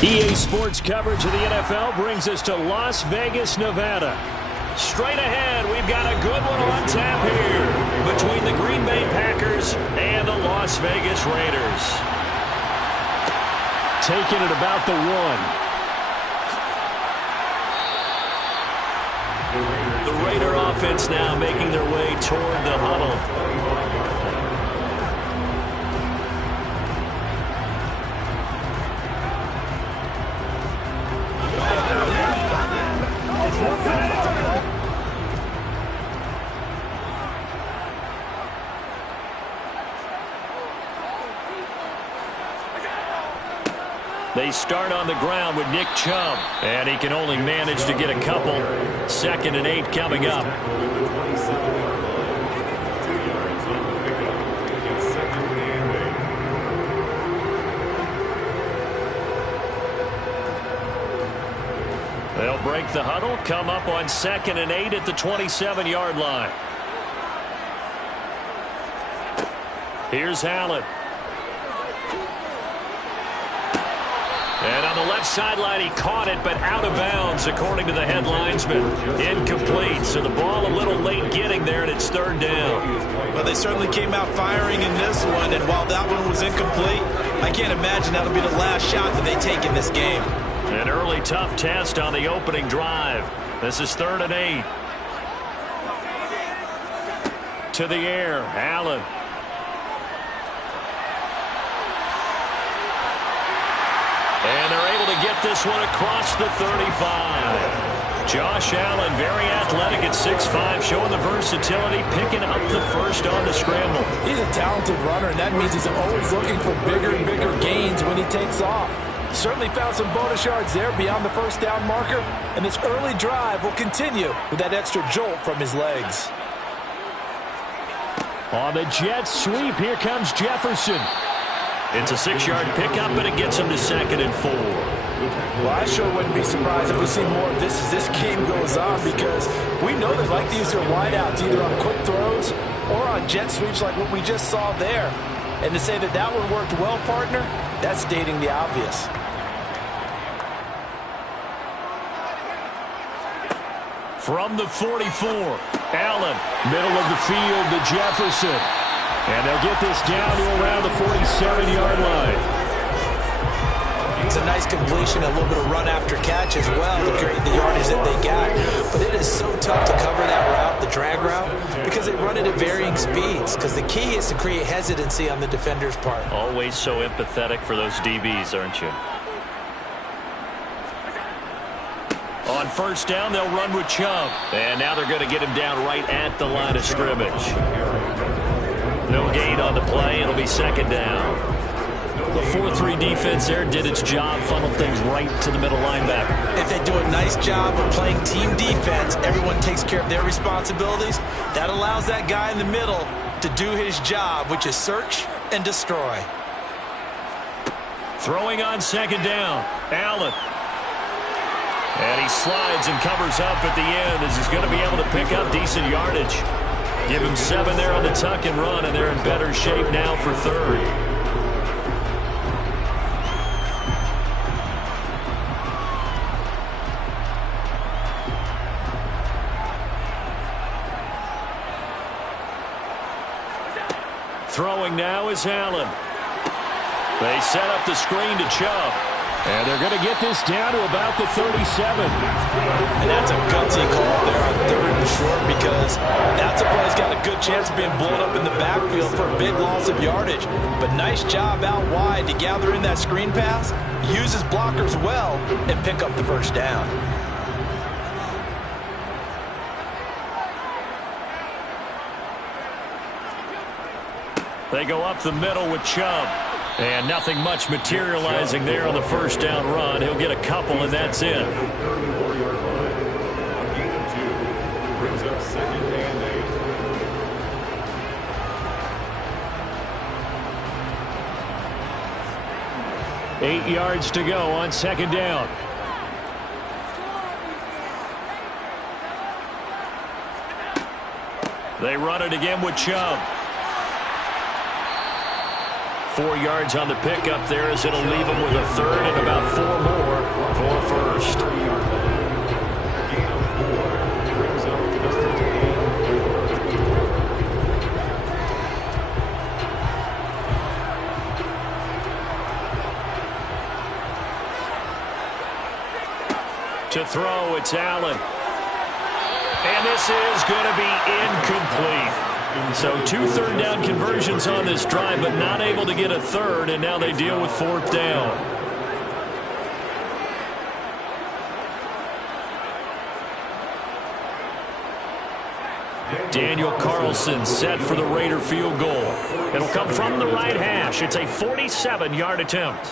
EA Sports coverage of the NFL brings us to Las Vegas, Nevada. Straight ahead, we've got a good one on tap here between the Green Bay Packers and the Las Vegas Raiders. Taking it about the 1. The Raider offense now making their way toward the huddle. They start on the ground with Nick Chubb, and he can only manage to get a couple. 2nd and 8 coming up. They'll break the huddle, come up on 2nd and 8 at the 27-yard line. Here's Allen. And on the left sideline, he caught it, but out of bounds, according to the head linesman. Incomplete, so the ball a little late getting there, and it's 3rd down. Well, they certainly came out firing in this one, and while that one was incomplete, I can't imagine that'll be the last shot that they take in this game. An early tough test on the opening drive. This is 3rd and 8. To the air, Allen. And they're able to get this one across the 35. Josh Allen, very athletic at 6'5", showing the versatility, picking up the first on the scramble. He's a talented runner, and that means he's always looking for bigger and bigger gains when he takes off. Certainly found some bonus yards there beyond the first down marker, and this early drive will continue with that extra jolt from his legs. On the jet sweep, here comes Jefferson. It's a 6-yard pickup, and it gets him to 2nd and 4. Well, I sure wouldn't be surprised if we see more of this as this game goes on, because we know they like to use their wideouts either on quick throws or on jet sweeps like what we just saw there. And to say that that one worked well, partner, that's stating the obvious. From the 44, Allen, middle of the field to Jefferson. And they'll get this down to around the 47-yard line. It's a nice completion, a little bit of run after catch as well to create the yardage that they got. But it is so tough to cover that route, the drag route, because they run it at varying speeds. Because the key is to create hesitancy on the defender's part. Always so empathetic for those DBs, aren't you? On 1st down, they'll run with Chubb. And now they're going to get him down right at the line of scrimmage. No gain on the play. It'll be 2nd down. The 4-3 defense there did its job, funneled things right to the middle linebacker. If they do a nice job of playing team defense, everyone takes care of their responsibilities. That allows that guy in the middle to do his job, which is search and destroy. Throwing on 2nd down, Allen. And he slides and covers up at the end as he's going to be able to pick up decent yardage. Give him 7 there on the tuck and run, and they're in better shape now for 3rd. Throwing now is Allen. They set up the screen to Chubb. And they're going to get this down to about the 37. And that's a gutsy call there on 3rd and short, because that's a play that's got a good chance of being blown up in the backfield for a big loss of yardage. But nice job out wide to gather in that screen pass, use his blockers well, and pick up the 1st down. They go up the middle with Chubb. And nothing much materializing there on the 1st down run. He'll get a couple, and that's it. Brings up 2nd and 8. 8 yards to go on 2nd down. They run it again with Chubb. 4 yards on the pickup there as it'll leave them with a third and about 4 more for first. To throw, it's Allen. And this is going to be incomplete. So 2 third-down conversions on this drive, but not able to get a third, and now they deal with 4th down. Daniel Carlson set for the Raider field goal. It'll come from the right hash. It's a 47-yard attempt.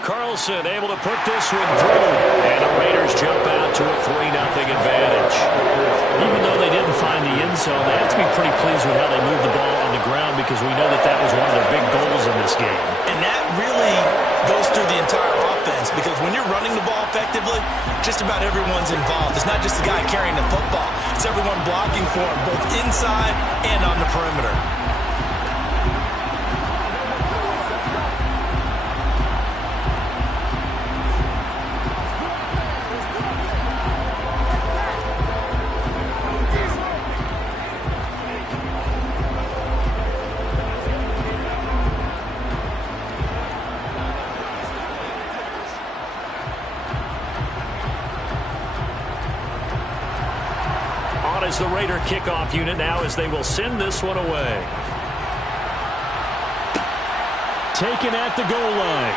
Carlson able to put this one through, and the Raiders jump out to a 3-0 advantage. Even though they didn't find the end zone, they have to be pretty pleased with how they moved the ball on the ground, because we know that that was one of their big goals in this game. And that really goes through the entire offense, because when you're running the ball effectively, just about everyone's involved. It's not just the guy carrying the football. It's everyone blocking for him, both inside and on the perimeter. Is the Raider kickoff unit now as they will send this one away. Taken at the goal line.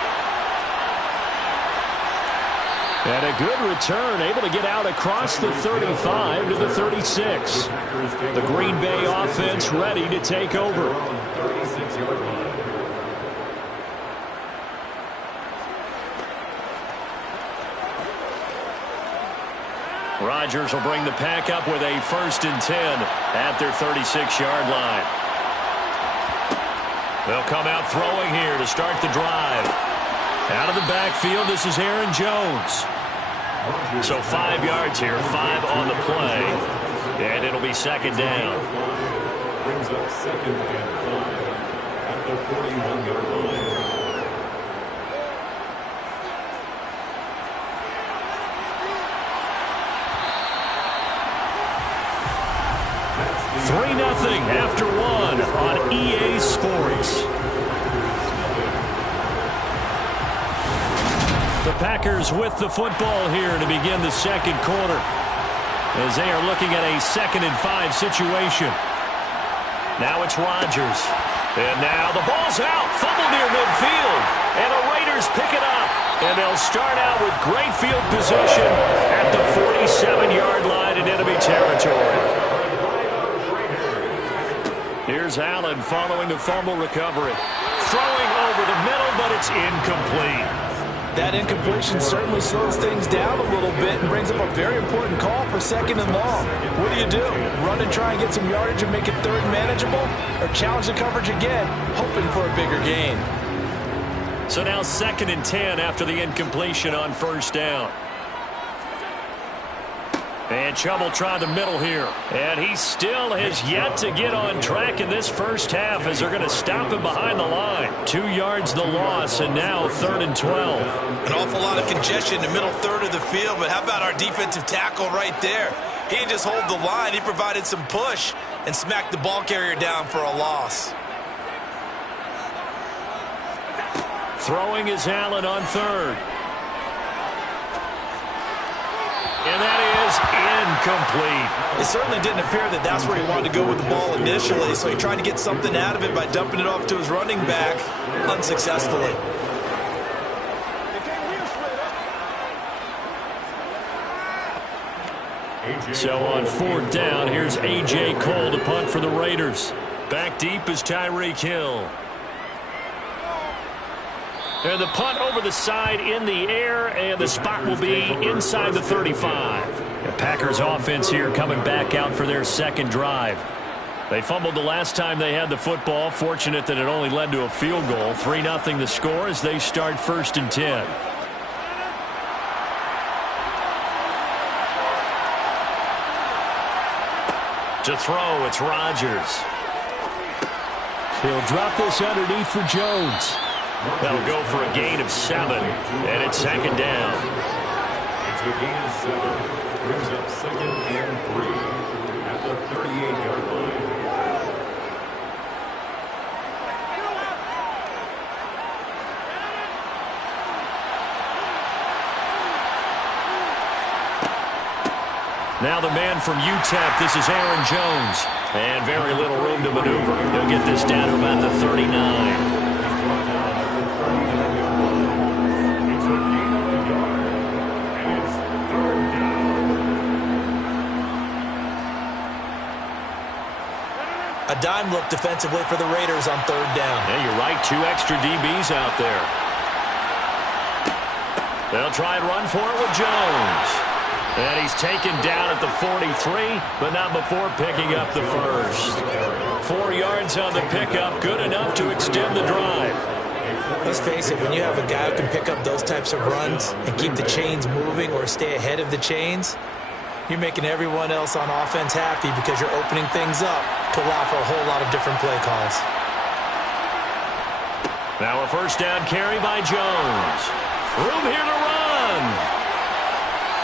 And a good return, able to get out across the 35 to the 36. The Green Bay offense ready to take over. Rodgers will bring the pack up with a 1st and 10 at their 36-yard line. They'll come out throwing here to start the drive. Out of the backfield, this is Aaron Jones. So 5 yards here, 5 on the play, and it'll be 2nd down. Brings up 2nd and 5 at the 41-yard line. After 1 on EA Sports. The Packers with the football here to begin the 2nd quarter, as they are looking at a 2nd and 5 situation. Now it's Rodgers. And now the ball's out. Fumble near midfield. And the Raiders pick it up. And they'll start out with great field position at the 47-yard line in enemy territory. Here's Allen following the fumble recovery. Throwing over the middle, but it's incomplete. That incompletion certainly slows things down a little bit and brings up a very important call for 2nd and long. What do? Run and try and get some yardage and make it 3rd manageable? Or challenge the coverage again, hoping for a bigger gain? So now 2nd and 10 after the incompletion on 1st down. And Chubb will try the middle here. And he still has yet to get on track in this first half, as they're going to stop him behind the line. 2 yards the loss, and now 3rd and 12. An awful lot of congestion in the middle third of the field, but how about our defensive tackle right there? He didn't just hold the line. He provided some push and smacked the ball carrier down for a loss. Throwing is Allen on 3rd. And that is incomplete. It certainly didn't appear that that's where he wanted to go with the ball initially, so he tried to get something out of it by dumping it off to his running back unsuccessfully. So on 4th down, here's A.J. Cole to punt for the Raiders. Back deep is Tyreek Hill. And the punt over the side in the air, and the spot will be inside the 35. The Packers offense here coming back out for their 2nd drive. They fumbled the last time they had the football. Fortunate that it only led to a field goal. 3-0 the score as they start 1st and 10. To throw, it's Rodgers. He'll drop this underneath for Jones. That'll go for a gain of 7, and it's second down. It's a gain of 7. Brings up second and 3 at the 38-yard line. Now the man from UTEP, this is Aaron Jones. And very little room to maneuver. He'll get this down to about the 39. A dime look defensively for the Raiders on third down. Yeah, you're right. 2 extra DBs out there. They'll try and run for it with Jones. And he's taken down at the 43, but not before picking up the first. 4 yards on the pickup, good enough to extend the drive. Let's face it, when you have a guy who can pick up those types of runs and keep the chains moving or stay ahead of the chains, you're making everyone else on offense happy because you're opening things up to allow for a whole lot of different play calls. Now a first down carry by Jones. Room here to run.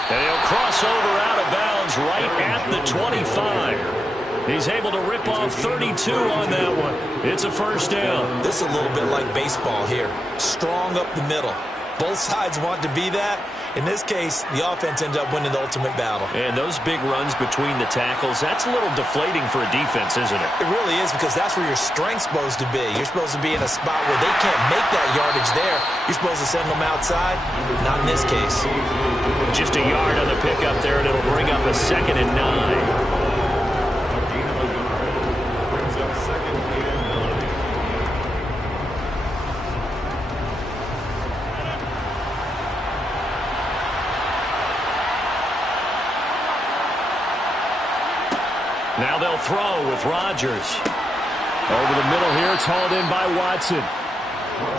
And he'll cross over out of bounds right at the 25. He's able to rip off 32 on that one. It's a first down. This is a little bit like baseball here. Strong up the middle. Both sides want to be that. In this case, the offense ends up winning the ultimate battle. And those big runs between the tackles, that's a little deflating for a defense, isn't it? It really is, because that's where your strength's supposed to be. You're supposed to be in a spot where they can't make that yardage there. You're supposed to send them outside. Not in this case. Just a yard on the pickup there, and it'll bring up a 2nd and 9. Now they'll throw with Rodgers. Over the middle here, it's hauled in by Watson.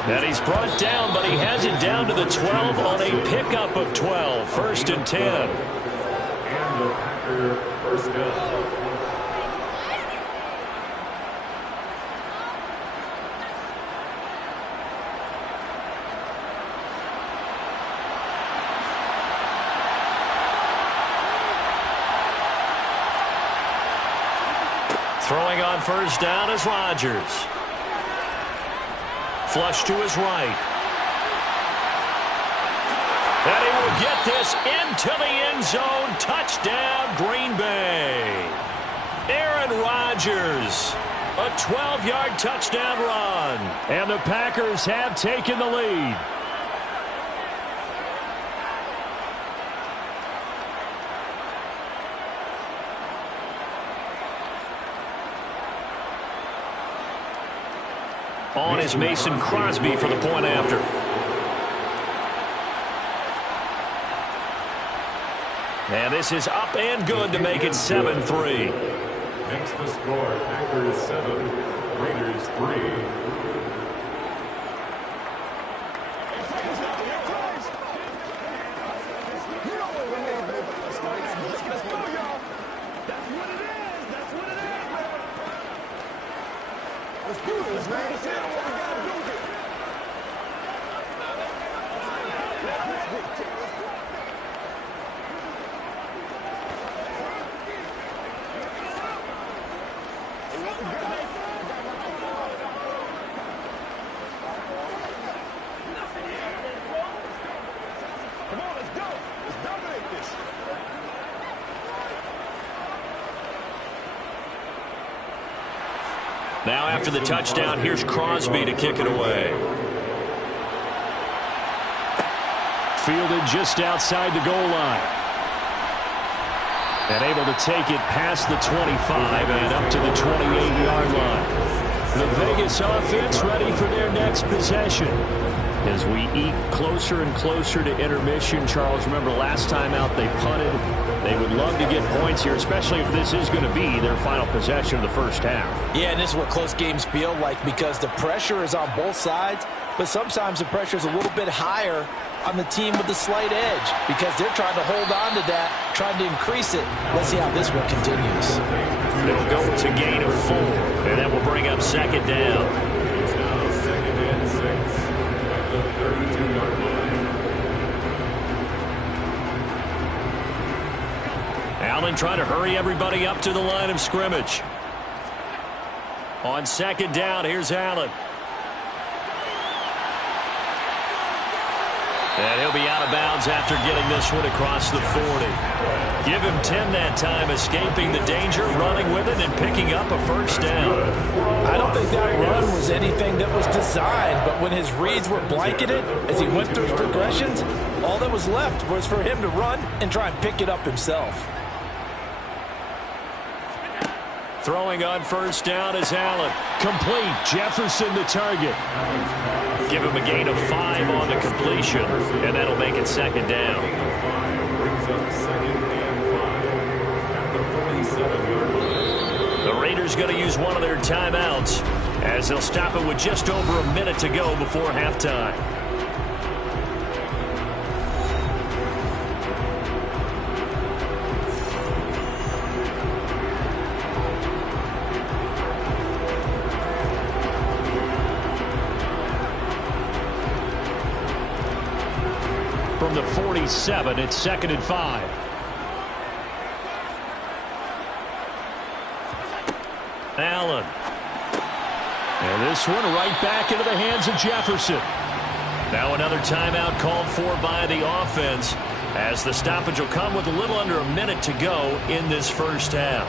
And he's brought down, but he has it down to the 12 on a pickup of 12. 1st and 10. And the Packer first down. Throwing on first down is Rodgers. Flush to his right. And he will get this into the end zone. Touchdown, Green Bay. Aaron Rodgers. A 12-yard touchdown run. And the Packers have taken the lead. On is Mason Crosby for the point after. And this is up and good to make it 7-3. Next the score, Packers 7, Raiders 3. Now after the touchdown, here's Crosby to kick it away. Fielded just outside the goal line. And able to take it past the 25 and up to the 28-yard line. The Vegas offense ready for their next possession. As we eat closer and closer to intermission, Charles, remember last time out they punted. They would love to get points here, especially if this is going to be their final possession of the first half. Yeah, and this is what close games feel like, because the pressure is on both sides. but sometimes the pressure is a little bit higher on the team with the slight edge because they're trying to hold on to that, trying to increase it. Let's see how this one continues. They'll go to gain of 4, and that will bring up second down. It's now second and 6 at the 32-yard line. Allen trying to hurry everybody up to the line of scrimmage. On second down, here's Allen. And he'll be out of bounds after getting this one across the 40. Give him 10 that time, escaping the danger, running with it, and picking up a first down. I don't think that run was anything that was designed, but when his reads were blanketed as he went through his progressions, all that was left was for him to run and try and pick it up himself. Throwing on first down is Allen. Complete. Jefferson the target. Give him a gain of 5 on the completion, and that'll make it second down. Brings up second and 5 at the 47-yard line. The Raiders going to use one of their timeouts as they'll stop it with just over a minute to go before halftime. From the 47, it's second and 5. Allen. And this one right back into the hands of Jefferson. Now another timeout called for by the offense as the stoppage will come with a little under a minute to go in this first half.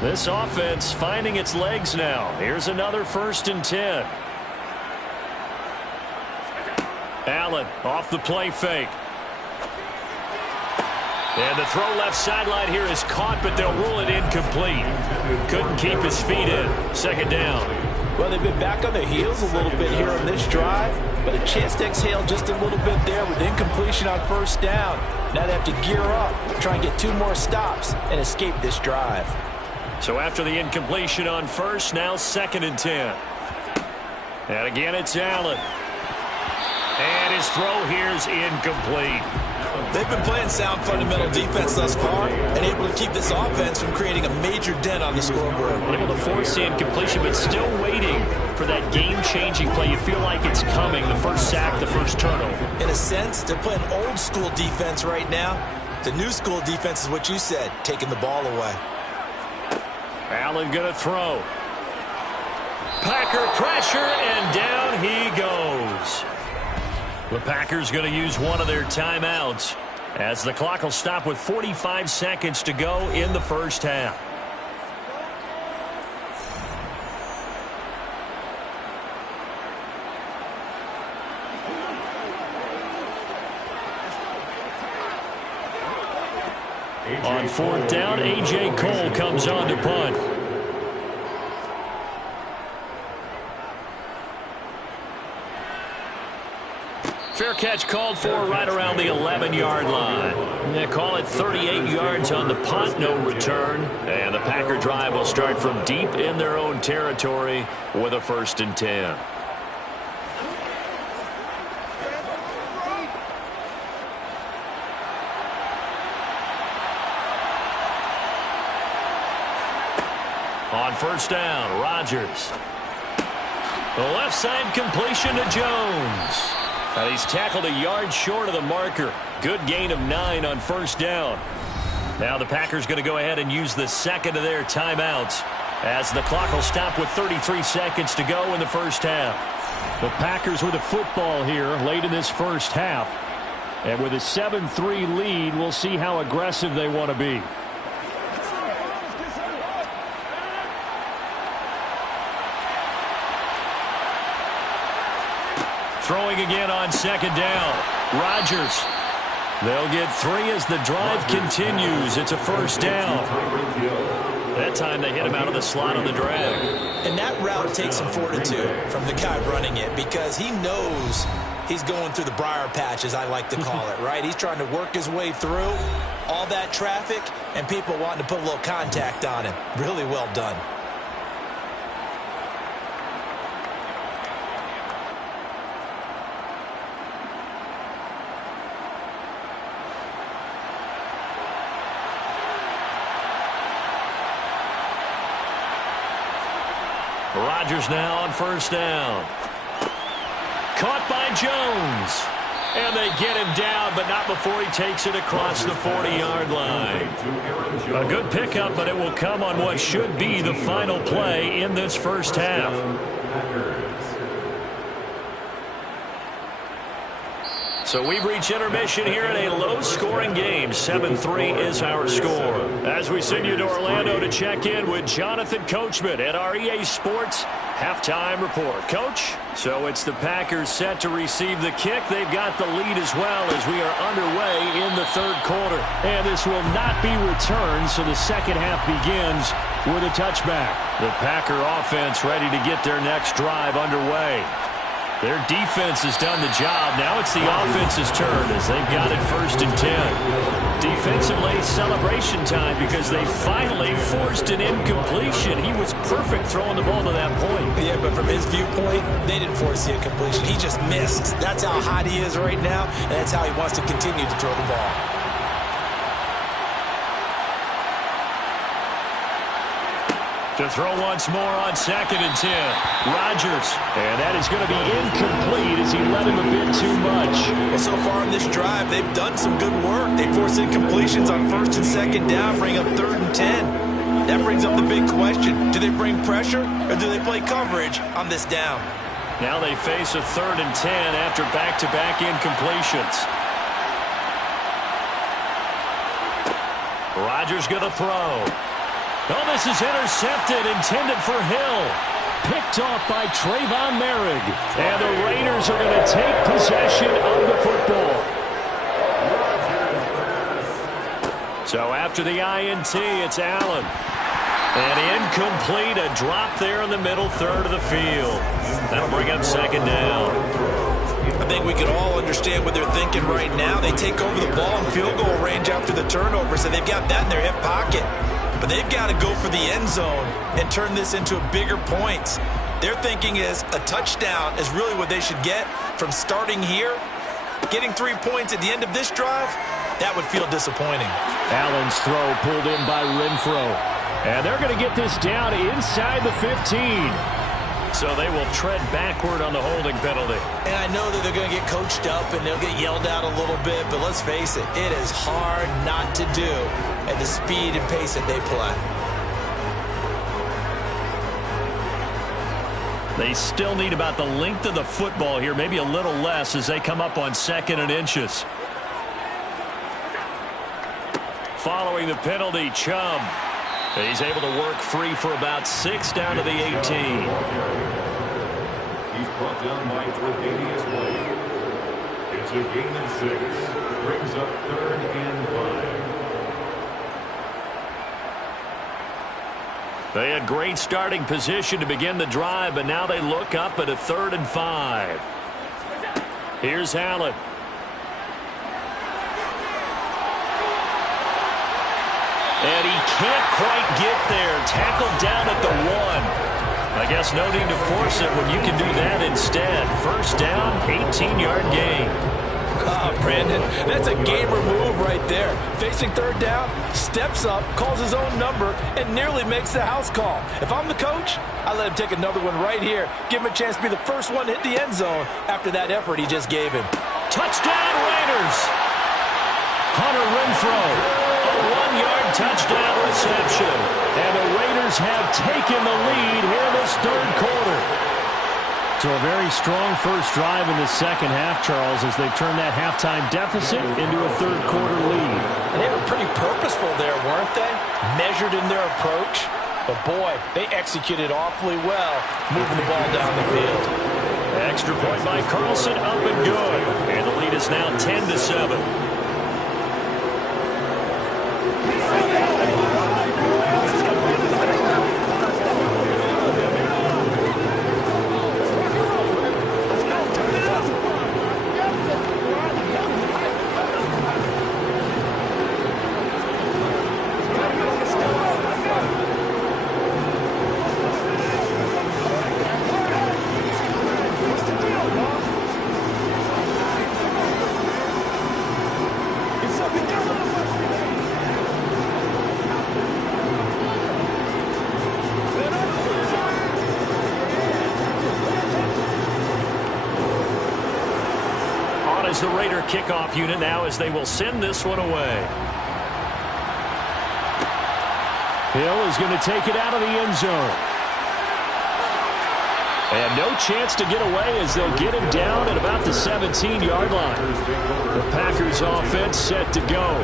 This offense finding its legs now. Here's another first and 10. Allen off the play fake. And the throw left sideline here is caught, but they'll rule it incomplete. Couldn't keep his feet in. Second down. Well, they've been back on their heels a little bit here on this drive, but a chance to exhale just a little bit there with incompletion on first down. Now they have to gear up, try and get 2 more stops, and escape this drive. So after the incompletion on first, now second and 10. And again, it's Allen. And his throw here is incomplete. They've been playing sound fundamental defense thus far and able to keep this offense from creating a major dent on the scoreboard. Able to force the incompletion, but still waiting for that game-changing play. You feel like it's coming, the first sack, the first turnover. In a sense, they're playing old-school defense right now. The new-school defense is what you said, taking the ball away. Allen going to throw. Packer pressure, and down he goes. The Packers going to use one of their timeouts as the clock will stop with 45 seconds to go in the first half. On fourth down, A.J. Cole comes on to punt. Fair catch called for right around the 11-yard line. They call it 38 yards on the punt, no return. And the Packer drive will start from deep in their own territory with a first and 10. On first down, Rodgers. The left side completion to Jones. And he's tackled a yard short of the marker. Good gain of 9 on first down. Now the Packers going to go ahead and use the second of their timeouts as the clock will stop with 33 seconds to go in the first half. The Packers with a football here late in this first half. And with a 7-3 lead, we'll see how aggressive they want to be. Throwing again on second down. Rodgers. They'll get 3 as the drive continues. It's a first down. That time they hit him out of the slot on the drag. And that route takes some fortitude from the guy running it because he knows He's going through the briar patch, as I like to call it, right? He's trying to work his way through all that traffic and people wanting to put a little contact on him. Really well done. Rodgers now on first down. Caught by Jones. And they get him down, but not before he takes it across the 40-yard line. A good pickup, but it will come on what should be the final play in this first half. So we've reached intermission here in a low-scoring game. 7-3 is our score. As we send you to Orlando to check in with Jonathan Coachman at our EA Sports Halftime Report. Coach, so it's the Packers set to receive the kick. They've got the lead as well as we are underway in the third quarter. And this will not be returned, so the second half begins with a touchback. The Packer offense ready to get their next drive underway. Their defense has done the job. Now it's the offense's turn as they've got it 1st and 10. Defensively, celebration time because they finally forced an incompletion. He was perfect throwing the ball to that point. Yeah, but from his viewpoint, they didn't force the incompletion. He just missed. That's how hot he is right now, and that's how he wants to continue to throw the ball. To throw once more on 2nd and 10. Rodgers. And that is going to be incomplete as he let him a bit too much. Well, so far in this drive, they've done some good work. They forced incompletions on 1st and 2nd down, bring up 3rd and 10. That brings up the big question. Do they bring pressure or do they play coverage on this down? Now they face a 3rd and 10 after back-to-back incompletions. Rodgers going to throw. Oh, this is intercepted, intended for Hill. Picked off by Trayvon Merrick. And the Raiders are going to take possession of the football. So after the INT, it's Allen. And incomplete, a drop there in the middle third of the field. That'll bring up 2nd down. I think we can all understand what they're thinking right now. They take over the ball in field goal range after the turnover, so they've got that in their hip pocket. But they've got to go for the end zone and turn this into bigger points. Their thinking is a touchdown is really what they should get from starting here. Getting 3 points at the end of this drive, that would feel disappointing. Allen's throw pulled in by Renfro. And they're going to get this down inside the 15. So they will tread backward on the holding penalty. And I know that they're going to get coached up and they'll get yelled at a little bit, but let's face it, it is hard not to do at the speed and pace that they play. They still need about the length of the football here, maybe a little less as they come up on 2nd and inches. Following the penalty, Chubb. He's able to work free for about 6 down to the 18. He's brought down by Tre'Davious White. It's a gain of 6. Brings up 3rd and 5. They had great starting position to begin the drive, but now they look up at a 3rd and 5. Here's Allen. And he can't quite get there. Tackled down at the 1. I guess no need to force it when you can do that instead. 1st down, 18-yard gain. Brandon, that's a gamer move right there. Facing 3rd down, steps up, calls his own number, and nearly makes the house call. If I'm the coach, I let him take another one right here. Give him a chance to be the first one to hit the end zone after that effort he just gave him. Touchdown, Raiders! Hunter Renfro. A 1-yard touchdown reception. And the Raiders have taken the lead here in this 3rd quarter. So a very strong first drive in the second half, Charles, as they've turned that halftime deficit into a 3rd quarter lead. And they were pretty purposeful there, weren't they? Measured in their approach. But boy, they executed awfully well, moving the ball down the field. Extra point by Carlson, up and good. And the lead is now 10-7. is the Raider kickoff unit now as they will send this one away. Hill is going to take it out of the end zone. And no chance to get away as they'll get him down at about the 17-yard line. The Packers offense set to go.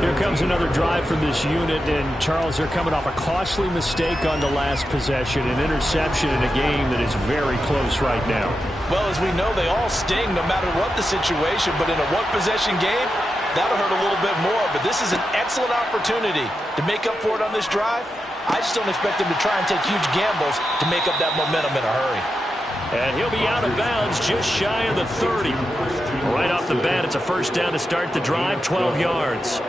Here comes another drive from this unit, and Charles, they're coming off a costly mistake on the last possession, an interception in a game that is very close right now. Well, as we know, they all sting no matter what the situation, but in a one-possession game, that'll hurt a little bit more. But this is an excellent opportunity to make up for it on this drive. I just don't expect them to try and take huge gambles to make up that momentum in a hurry. And he'll be out of bounds just shy of the 30. Right off the bat, it's a first down to start the drive, 12 yards.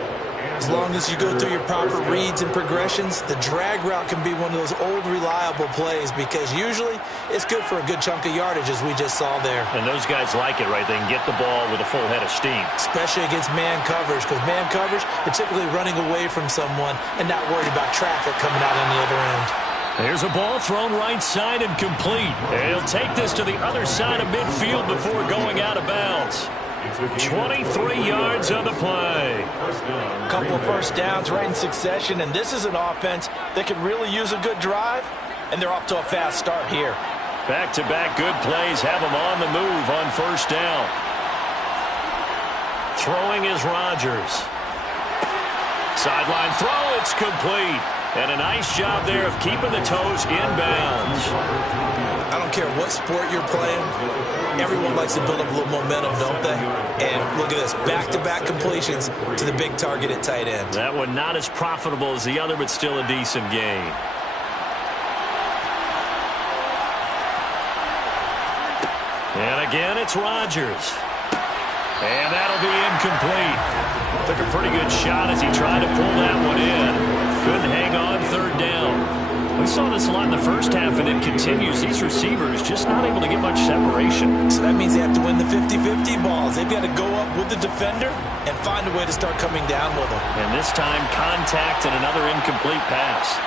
As long as you go through your proper reads and progressions, the drag route can be one of those old reliable plays because usually it's good for a good chunk of yardage as we just saw there. And those guys like it, right? They can get the ball with a full head of steam. Especially against man coverage, because man coverage, they're typically running away from someone and not worried about traffic coming out on the other end. There's a ball thrown right side and complete. And he'll take this to the other side of midfield before going out of bounds. 23 yards on the play. A couple of first downs right in succession, and this is an offense that could really use a good drive, and they're off to a fast start here. Back-to-back good plays have them on the move on first down. Throwing is Rodgers. Sideline throw, it's complete. And a nice job there of keeping the toes in bounds. I don't care what sport you're playing. Everyone likes to build up a little momentum, don't they? And look at this, back-to-back completions to the big targeted tight end. That one not as profitable as the other, but still a decent gain. And again, it's Rodgers. And that'll be incomplete. Took a pretty good shot as he tried to pull that one in. Couldn't hang on third down. We saw this a lot in the first half, and it continues. These receivers just not able to get much separation. So that means they have to win the 50-50 balls. They've got to go up with the defender and find a way to start coming down with them. And this time, contact and another incomplete pass.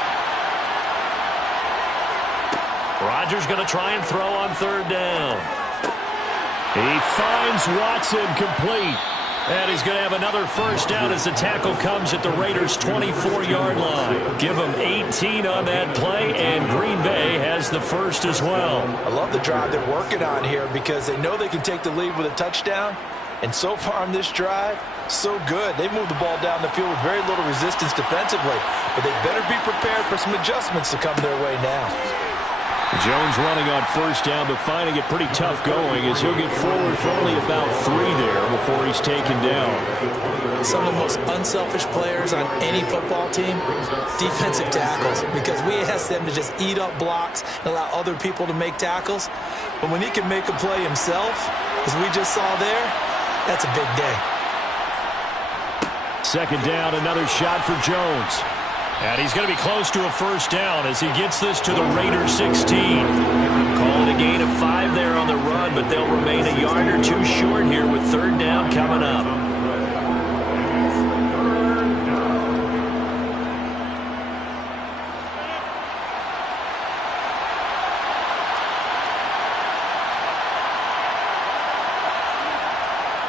Rodgers going to try and throw on third down. He finds Watson complete. And he's going to have another first down as the tackle comes at the Raiders' 24-yard line. Give them 18 on that play, and Green Bay has the first as well. I love the drive they're working on here because they know they can take the lead with a touchdown. And so far on this drive, so good. They moved the ball down the field with very little resistance defensively. But they better be prepared for some adjustments to come their way now. Jones running on first down, but finding it pretty tough going as he'll get forward for only about 3 there before he's taken down. Some of the most unselfish players on any football team, defensive tackles, because we ask them to just eat up blocks and allow other people to make tackles. But when he can make a play himself, as we just saw there, that's a big day. Second down, another shot for Jones. And he's going to be close to a first down as he gets this to the Raiders 16. Calling a gain of 5 there on the run, but they'll remain a yard or two short here with third down coming up.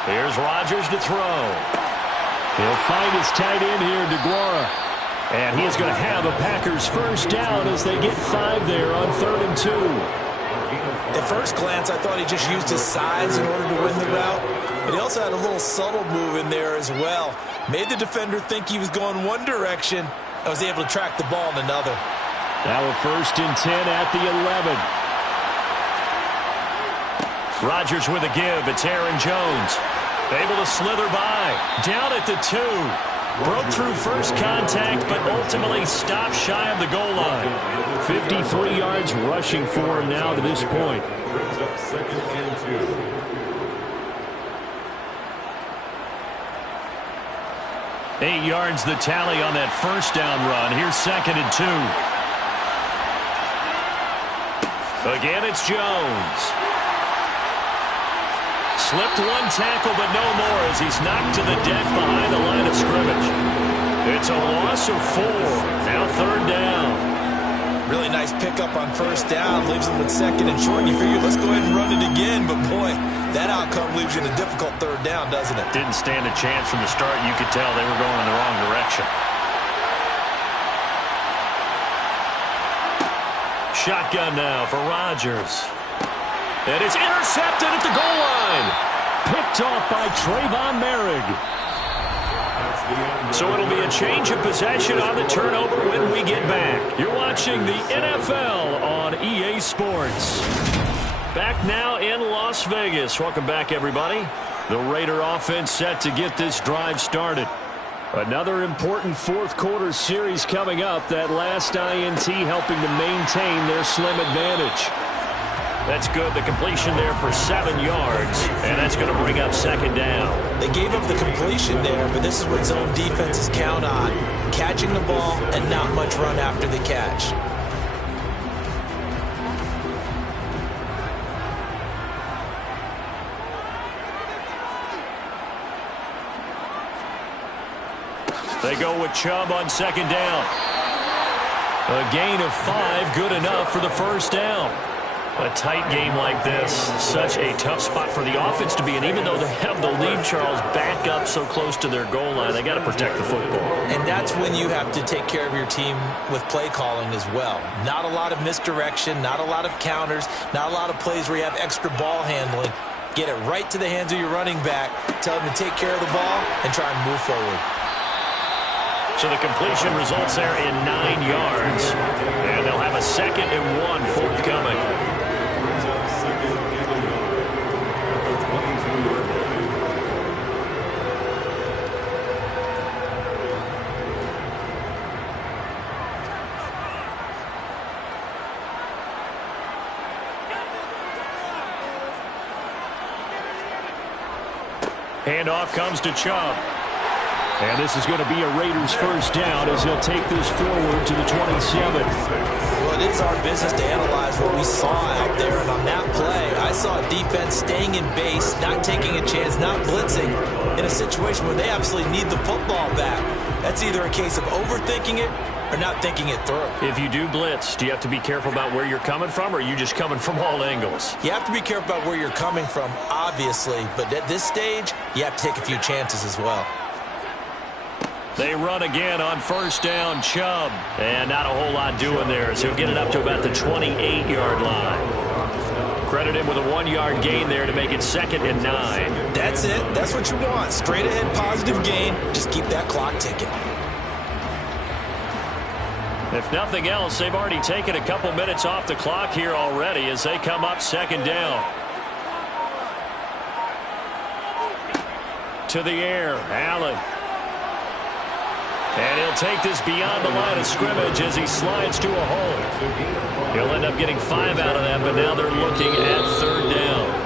Here's Rodgers to throw. He'll find his tight end here, DeGuara. And he is going to have a Packers first down as they get 5 there on 3rd and 2. At first glance, I thought he just used his size in order to win the route. But he also had a little subtle move in there as well. Made the defender think he was going one direction and was able to track the ball in another. Now a 1st and 10 at the 11. Rodgers with a give. It's Aaron Jones. Able to slither by. Down at the 2. Broke through first contact, but ultimately stopped shy of the goal line. 53 yards rushing for him now to this point. Brings up 2nd and 2. 8 yards the tally on that first down run. Here's 2nd and 2. Again, it's Jones. Slipped one tackle, but no more as he's knocked to the deck behind the line of scrimmage. It's a loss of 4. Now 3rd down. Really nice pickup on first down. Leaves them with second and short. You figure, let's go ahead and run it again. But, boy, that outcome leaves you in a difficult third down, doesn't it? Didn't stand a chance from the start. You could tell they were going in the wrong direction. Shotgun now for Rodgers. And it's intercepted at the goal line. Picked off by Trayvon Merrick. So it'll be a change of possession on the turnover when we get back. You're watching the NFL on EA Sports. Back now in Las Vegas. Welcome back, everybody. The Raider offense set to get this drive started. Another important fourth quarter series coming up. That last INT helping to maintain their slim advantage. That's good. The completion there for 7 yards, and that's going to bring up second down. They gave up the completion there, but this is what zone defenses count on. Catching the ball and not much run after the catch. They go with Chubb on second down. A gain of 5, good enough for the first down. A tight game like this, such a tough spot for the offense to be in. Even though they have the lead, Charles, back up so close to their goal line, they got to protect the football. And that's when you have to take care of your team with play calling as well. Not a lot of misdirection, not a lot of counters, not a lot of plays where you have extra ball handling. Get it right to the hands of your running back, tell them to take care of the ball, and try and move forward. So the completion results there in 9 yards. And they'll have a 2nd and 1 forthcoming. Handoff comes to Chubb. And this is going to be a Raiders first down as they'll take this forward to the 27. Well, it is our business to analyze what we saw out there. And on that play, I saw a defense staying in base, not taking a chance, not blitzing in a situation where they absolutely need the football back. That's either a case of overthinking it or not thinking it through. If you do blitz, do you have to be careful about where you're coming from, or are you just coming from all angles? You have to be careful about where you're coming from, obviously. But at this stage, you have to take a few chances as well. They run again on first down, Chubb. And not a whole lot doing there, so he'll get it up to about the 28-yard line. Credit him with a 1-yard gain there to make it 2nd and 9. That's it. That's what you want. Straight ahead positive gain. Just keep that clock ticking. If nothing else, they've already taken a couple minutes off the clock here already as they come up 2nd down. To the air, Allen. And he'll take this beyond the line of scrimmage as he slides to a hole. He'll end up getting 5 out of that, but now they're looking at 3rd down.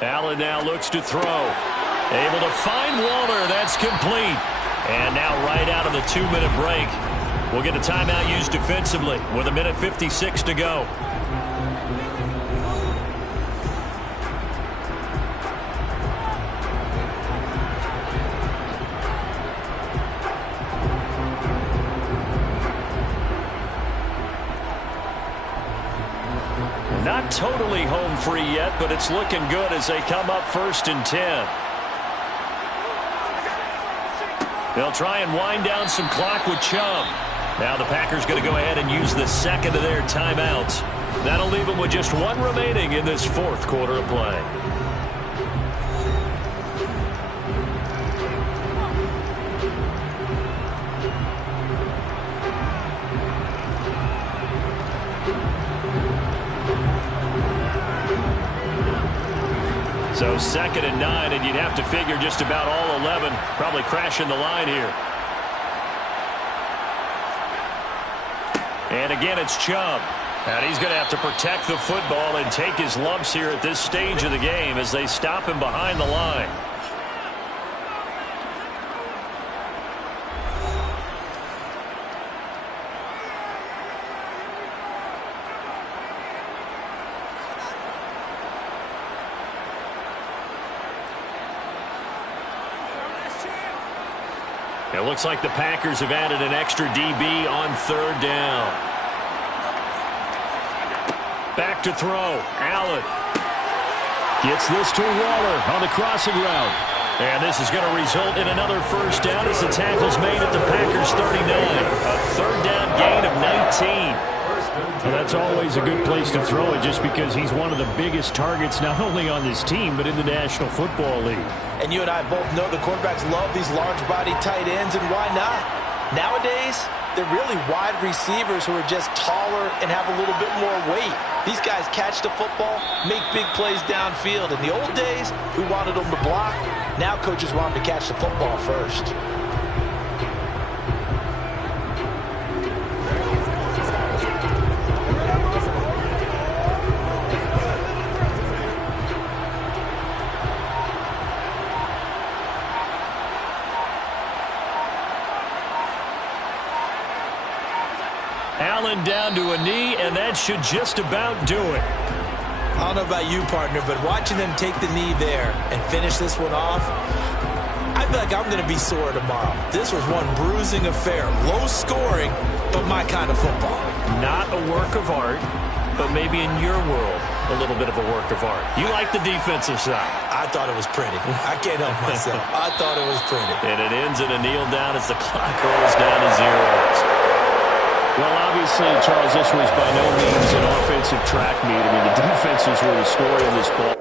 Allen now looks to throw. Able to find Waller. That's complete. And now right out of the 2-minute break, we'll get a timeout used defensively with 1:56 to go. Not totally home free yet, but it's looking good as they come up 1st and 10. They'll try and wind down some clock with Chubb. Now the Packers going to go ahead and use the 2nd of their timeouts. That'll leave them with just 1 remaining in this 4th quarter of play. So 2nd and 9, and you'd have to figure just about all 11 probably crashing the line here. And again, it's Chubb. And he's going to have to protect the football and take his lumps here at this stage of the game as they stop him behind the line. It looks like the Packers have added an extra DB on third down. Back to throw. Allen gets this to Waller on the crossing route. And this is going to result in another first down as the tackle's made at the Packers' 39. A third down gain of 19. Well, that's always a good place to throw it just because he's one of the biggest targets not only on this team but in the National Football League. And you and I both know the quarterbacks love these large-body tight ends, and why not? Nowadays, they're really wide receivers who are just taller and have a little bit more weight. These guys catch the football, make big plays downfield. In the old days, we wanted them to block. Now coaches want them to catch the football first. Allen down to a knee, and that should just about do it. I don't know about you, partner, but watching them take the knee there and finish this one off, I feel like I'm going to be sore tomorrow. This was one bruising affair. Low scoring, but my kind of football. Not a work of art, but maybe in your world, a little bit of a work of art. You like the defensive side. I thought it was pretty. I can't help myself. I thought it was pretty. And it ends in a kneel down as the clock rolls down to zeros. Well, obviously, Charles, this was by no means an offensive track meet. I mean, the defenses were the story of this ball.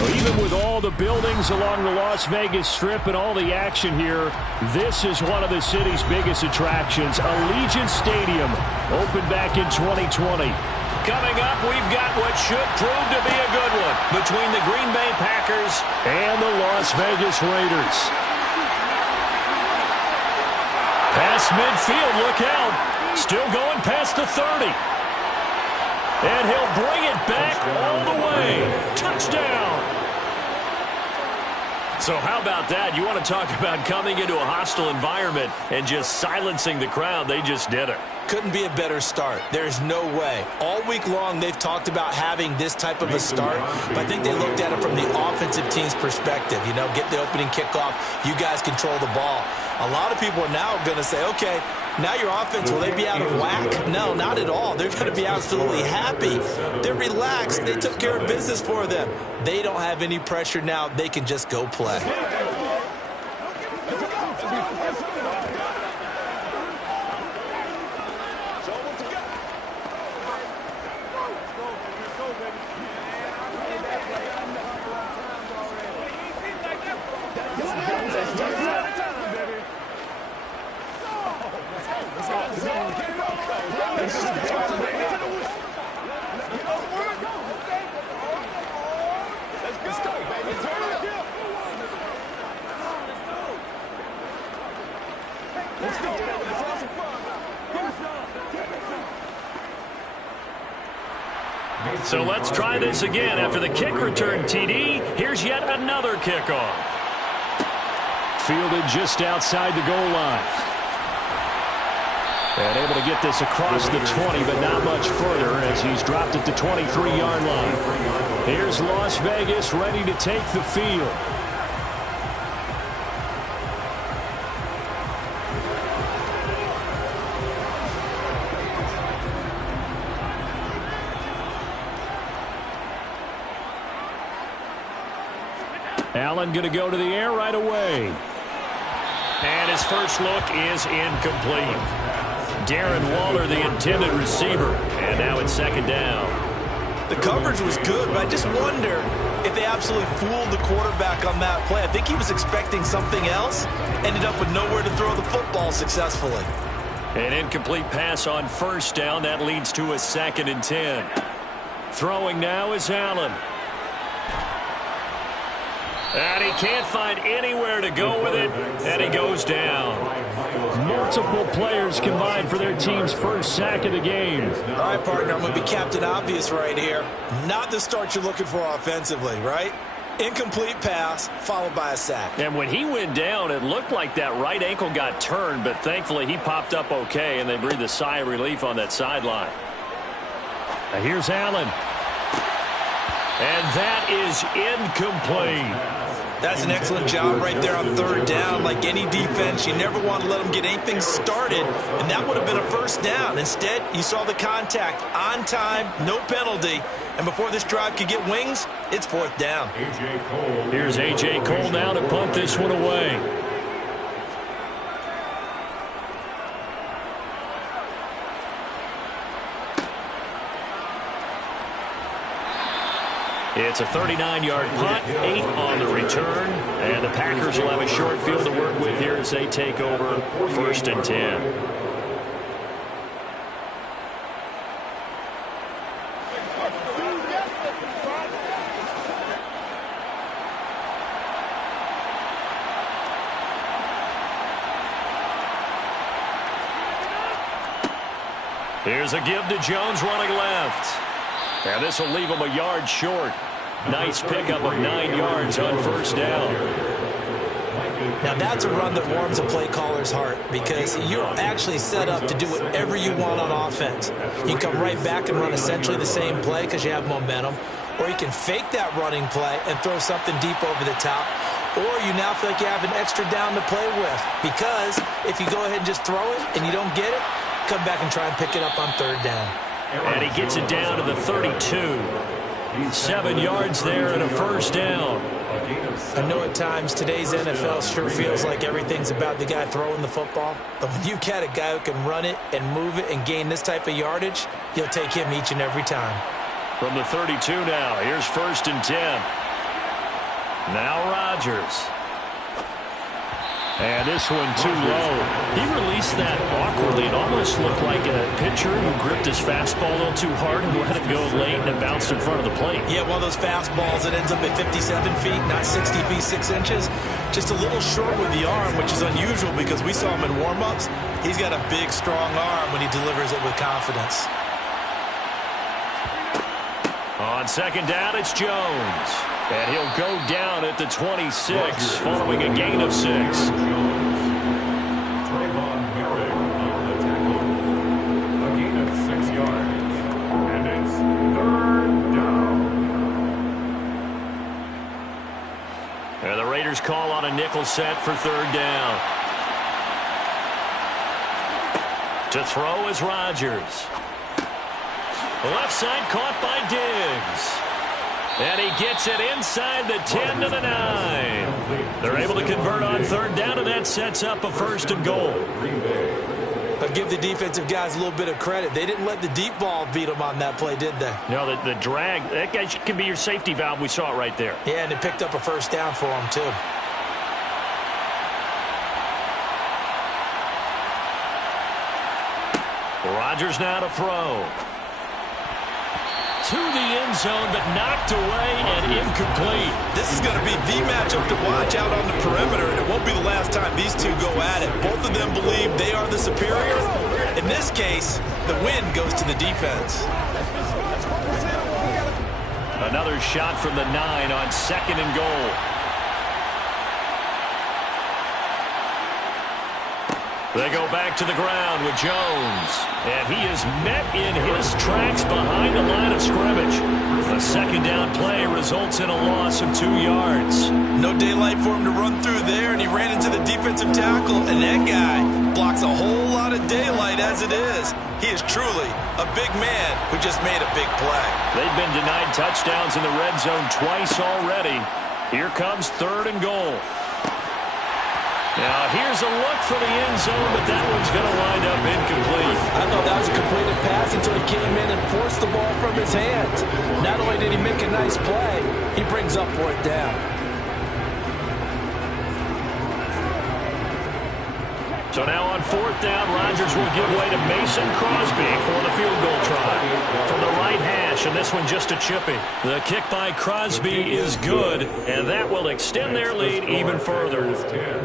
Even with all the buildings along the Las Vegas Strip and all the action here, this is one of the city's biggest attractions. Allegiant Stadium opened back in 2020. Coming up, we've got what should prove to be a good one between the Green Bay Packers and the Las Vegas Raiders. Past midfield, look out. Still going past the 30. And he'll bring it back all the way. Touchdown. So how about that? You want to talk about coming into a hostile environment and just silencing the crowd. They just did it. Couldn't be a better start. There's no way. All week long, they've talked about having this type of a start, but I think they looked at it from the offensive team's perspective. You know, get the opening kickoff. You guys control the ball. A lot of people are now going to say, okay, now your offense, will they be out of whack? No, not at all. They're going to be absolutely happy. They're relaxed. They took care of business for them. They don't have any pressure now. They can just go play. So let's try this again. After the kick return TD, here's yet another kickoff. Fielded just outside the goal line. And able to get this across the 20, but not much further as he's dropped at the 23-yard line. Here's Las Vegas ready to take the field. Allen going to go to the air right away. And his first look is incomplete. Darren Waller, the intended receiver. And now it's second down. The coverage was good, but I just wonder if they absolutely fooled the quarterback on that play. I think he was expecting something else. Ended up with nowhere to throw the football successfully. An incomplete pass on first down. That leads to a 2nd and 10. Throwing now is Allen. And he can't find anywhere to go with it, and he goes down. Multiple players combined for their team's first sack of the game. All right, partner, I'm going to be Captain Obvious right here. Not the start you're looking for offensively, right? Incomplete pass, followed by a sack. And when he went down, it looked like that right ankle got turned, but thankfully he popped up okay, and they breathed a sigh of relief on that sideline. Now here's Allen. And that is incomplete. That's an excellent job right there on third down. Like any defense, you never want to let them get anything started, and that would have been a first down. Instead, you saw the contact on time, no penalty, and before this drive could get wings, it's 4th down. Here's A.J. Cole now to punt this one away. It's a 39-yard punt, 8 on the return, and the Packers will have a short field to work with here as they take over 1st and 10. Here's a give to Jones running left. And this will leave him a yard short. Nice pickup of 9 yards on first down. Now that's a run that warms a play caller's heart because you're actually set up to do whatever you want on offense. You can come right back and run essentially the same play because you have momentum, or you can fake that running play and throw something deep over the top, or you now feel like you have an extra down to play with because if you go ahead and just throw it and you don't get it, come back and try and pick it up on third down. And he gets it down to the 32. 7 yards there and a first down. I know at times today's NFL sure feels like everything's about the guy throwing the football. But when you've got a guy who can run it and move it and gain this type of yardage, you'll take him each and every time. From the 32 now, here's 1st and 10. Now Rodgers. And this one too low. He released that awkwardly. It almost looked like a pitcher who gripped his fastball a little too hard and let it go late and it bounced in front of the plate. Yeah, one of those fastballs that ends up at 57 feet, not 60 feet, 6 inches. Just a little short with the arm, which is unusual because we saw him in warm-ups. He's got a big, strong arm when he delivers it with confidence. On second down, it's Jones. And he'll go down at the 26 following a gain of 6. And the Raiders call on a nickel set for third down. To throw is Rodgers. Left side caught by Diggs. And he gets it inside the 10 to the 9. They're able to convert on third down, and that sets up a 1st and goal. I'll give the defensive guys a little bit of credit. They didn't let the deep ball beat them on that play, did they? No, the drag, that guy can be your safety valve. We saw it right there. Yeah, and it picked up a 1st down for them, too. Rodgers now to throw. To the end zone, but knocked away and incomplete. This is going to be the matchup to watch out on the perimeter, and it won't be the last time these two go at it. Both of them believe they are the superior. In this case, the win goes to the defense. Another shot from the 9 on 2nd and goal. They go back to the ground with Jones. And he is met in his tracks behind the line of scrimmage. A 2nd down play results in a loss of 2 yards. No daylight for him to run through there, and he ran into the defensive tackle, and that guy blocks a whole lot of daylight as it is. He is truly a big man who just made a big play. They've been denied touchdowns in the red zone twice already. Here comes 3rd and goal. Now, here's a look for the end zone, but that one's going to wind up incomplete. I thought that was a completed pass until he came in and forced the ball from his hands. Not only did he make a nice play, he brings up for it down. So now on 4th down, Rodgers will give way to Mason Crosby for the field goal try. From the right hash, and this one just a chippy. The kick by Crosby is good, and that will extend their lead even further.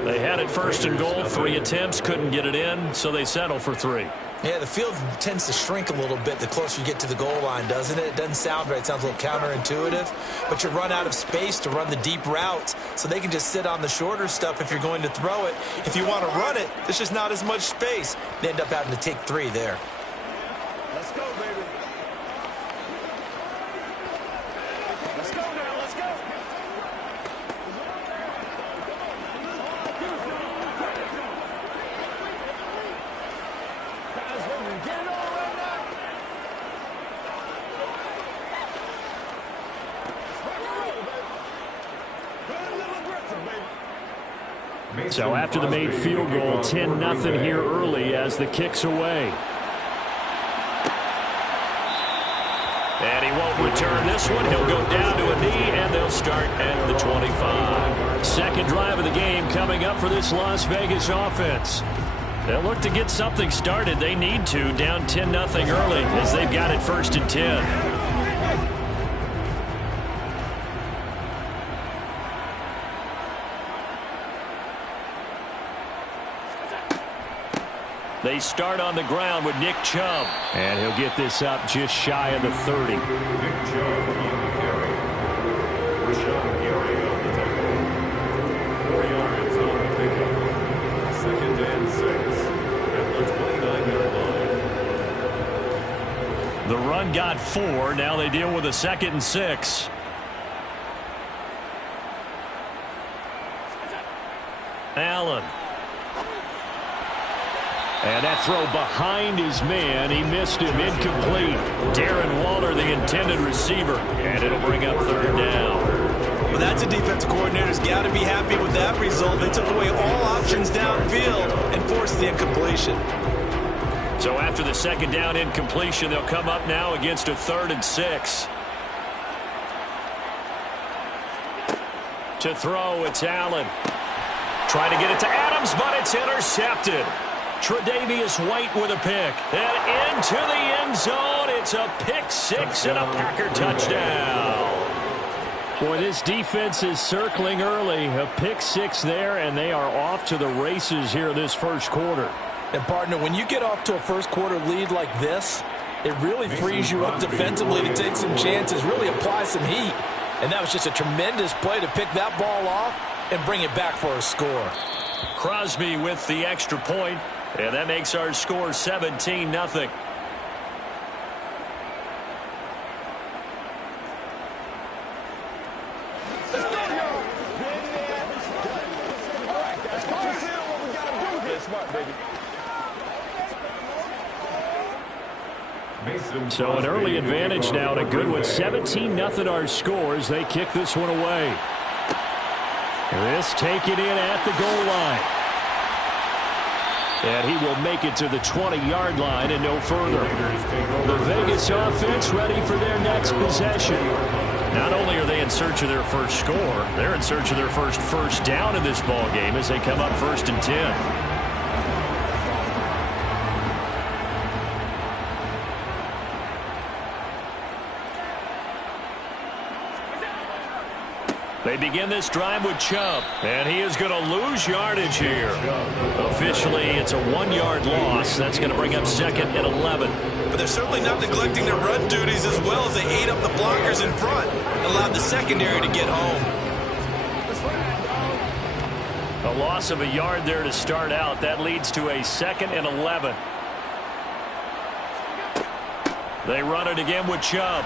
They had it 1st and goal, 3 attempts, couldn't get it in, so they settle for 3. Yeah, the field tends to shrink a little bit the closer you get to the goal line, doesn't it? It doesn't sound right. It sounds a little counterintuitive. But you run out of space to run the deep routes, so they can just sit on the shorter stuff if you're going to throw it. If you want to run it, there's just not as much space. They end up having to take 3 there. Let's go, baby. Let's go now. Let's go. So after the made field goal, 10-0 here early as the kick's away. And he won't return this one. He'll go down to a knee, and they'll start at the 25. Second drive of the game coming up for this Las Vegas offense. They'll look to get something started. They need to, down 10-0 early as they've got it 1st and 10. They start on the ground with Nick Chubb. And he'll get this up just shy of the 30. Nick Chubb on the carry. Rashawn Gary on the tackle. 4 yards on the pickup. 2nd and 6 at the 29-yard line. The run got 4. Now they deal with a 2nd and 6. Allen. And that throw behind his man. He missed him. Incomplete. Darren Waller, the intended receiver. And it'll bring up 3rd down. Well, that's a defensive coordinator's got to be happy with that result. They took away all options downfield and forced the incompletion. So after the 2nd down incompletion, they'll come up now against a 3rd and 6. To throw, it's Allen. Trying to get it to Adams, but it's intercepted. Tre'Davious White with a pick. And into the end zone. It's a pick 6 and a Packer touchdown. Boy, this defense is circling early. A pick 6 there, and they are off to the races here this 1st quarter. And, partner, when you get off to a 1st quarter lead like this, it really frees you up defensively to take some chances, really apply some heat. And that was just a tremendous play to pick that ball off and bring it back for a score. Crosby with the extra point. And that makes our score 17-0. So an early advantage now and a good one. 17-0 our scores. They kick this one away. This taken in at the goal line. And he will make it to the 20-yard line and no further. The Vegas offense ready for their next possession. Not only are they in search of their first score, they're in search of their first down in this ball game as they come up 1st and 10. They begin this drive with Chubb, and he is going to lose yardage here. Officially, it's a 1-yard loss. That's going to bring up second and 11. But they're certainly not neglecting their run duties as well as they ate up the blockers in front and allowed the secondary to get home. A loss of a yard there to start out. That leads to a second and 11. They run it again with Chubb.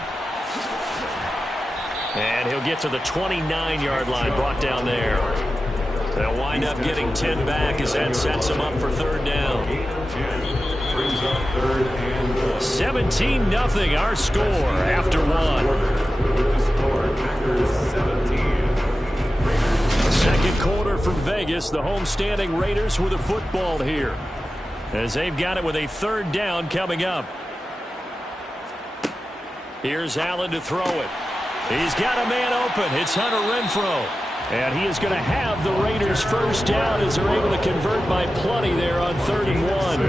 And he'll get to the 29-yard line, brought down there. They'll wind up getting 10 back as that sets them up for third down. 17-0 our score after one. Second quarter from Vegas. The homestanding Raiders with a football here, as they've got it with a third down coming up. Here's Allen to throw it. He's got a man open. It's Hunter Renfrow. And he is going to have the Raiders first down as they're able to convert by plenty there on 3rd and 1.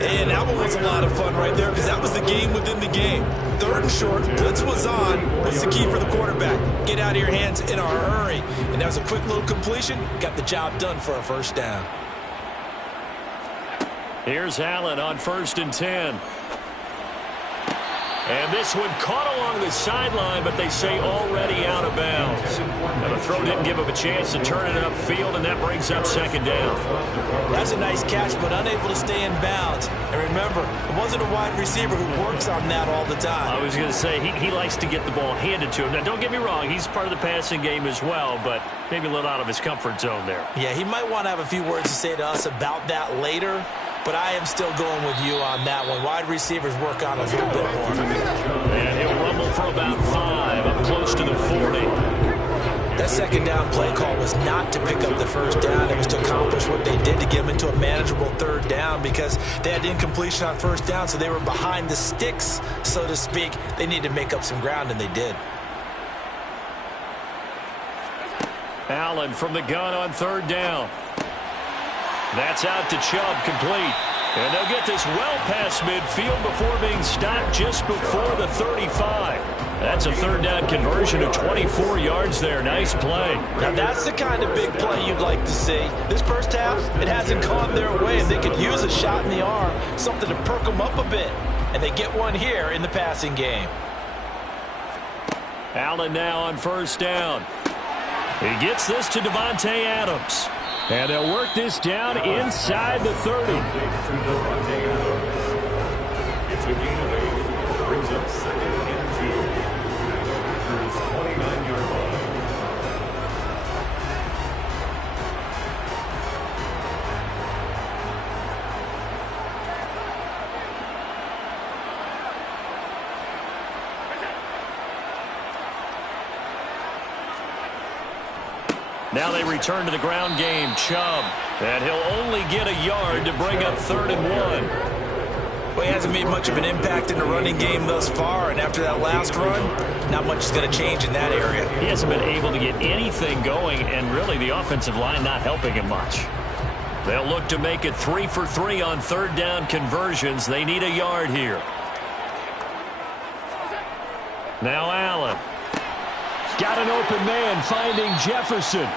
And that one was a lot of fun right there because that was the game within the game. 3rd and short, blitz was on. What's the key for the quarterback? Get out of your hands in a hurry. And that was a quick little completion. Got the job done for a first down. Here's Allen on 1st and 10. And this one caught along the sideline, but they say already out of bounds. Now the throw didn't give him a chance to turn it upfield, and that brings up second down. That's a nice catch, but unable to stay in bounds. And remember, it wasn't a wide receiver who works on that all the time. I was going to say, he likes to get the ball handed to him. Now, don't get me wrong, he's part of the passing game as well, but maybe a little out of his comfort zone there. Yeah, he might want to have a few words to say to us about that later. But I am still going with you on that one. Wide receivers work on a little bit more. And he'll rumble for about 5, up close to the 40. That second down play call was not to pick up the first down. It was to accomplish what they did to get them into a manageable third down because they had incompletion on first down, so they were behind the sticks, so to speak. They needed to make up some ground, and they did. Allen from the gun on 3rd down. That's out to Chubb, complete. And they'll get this well past midfield before being stopped just before the 35. That's a 3rd down conversion of 24 yards there. Nice play. Now that's the kind of big play you'd like to see. This first half, it hasn't gone their way, and they could use a shot in the arm, something to perk them up a bit. And they get one here in the passing game. Allen now on 1st down. He gets this to Davante Adams. And they'll work this down inside the 30. It's a gain of 8. Brings up 2nd and 2. Packers 29-yard line. Now they return to the ground game. Chubb. And he'll only get a yard to bring up 3rd and 1. Well, he hasn't made much of an impact in the running game thus far, and after that last run, not much is going to change in that area. He hasn't been able to get anything going, and really the offensive line not helping him much. They'll look to make it 3 for 3 on 3rd down conversions. They need a yard here. Now Allen. Got an open man finding Jefferson.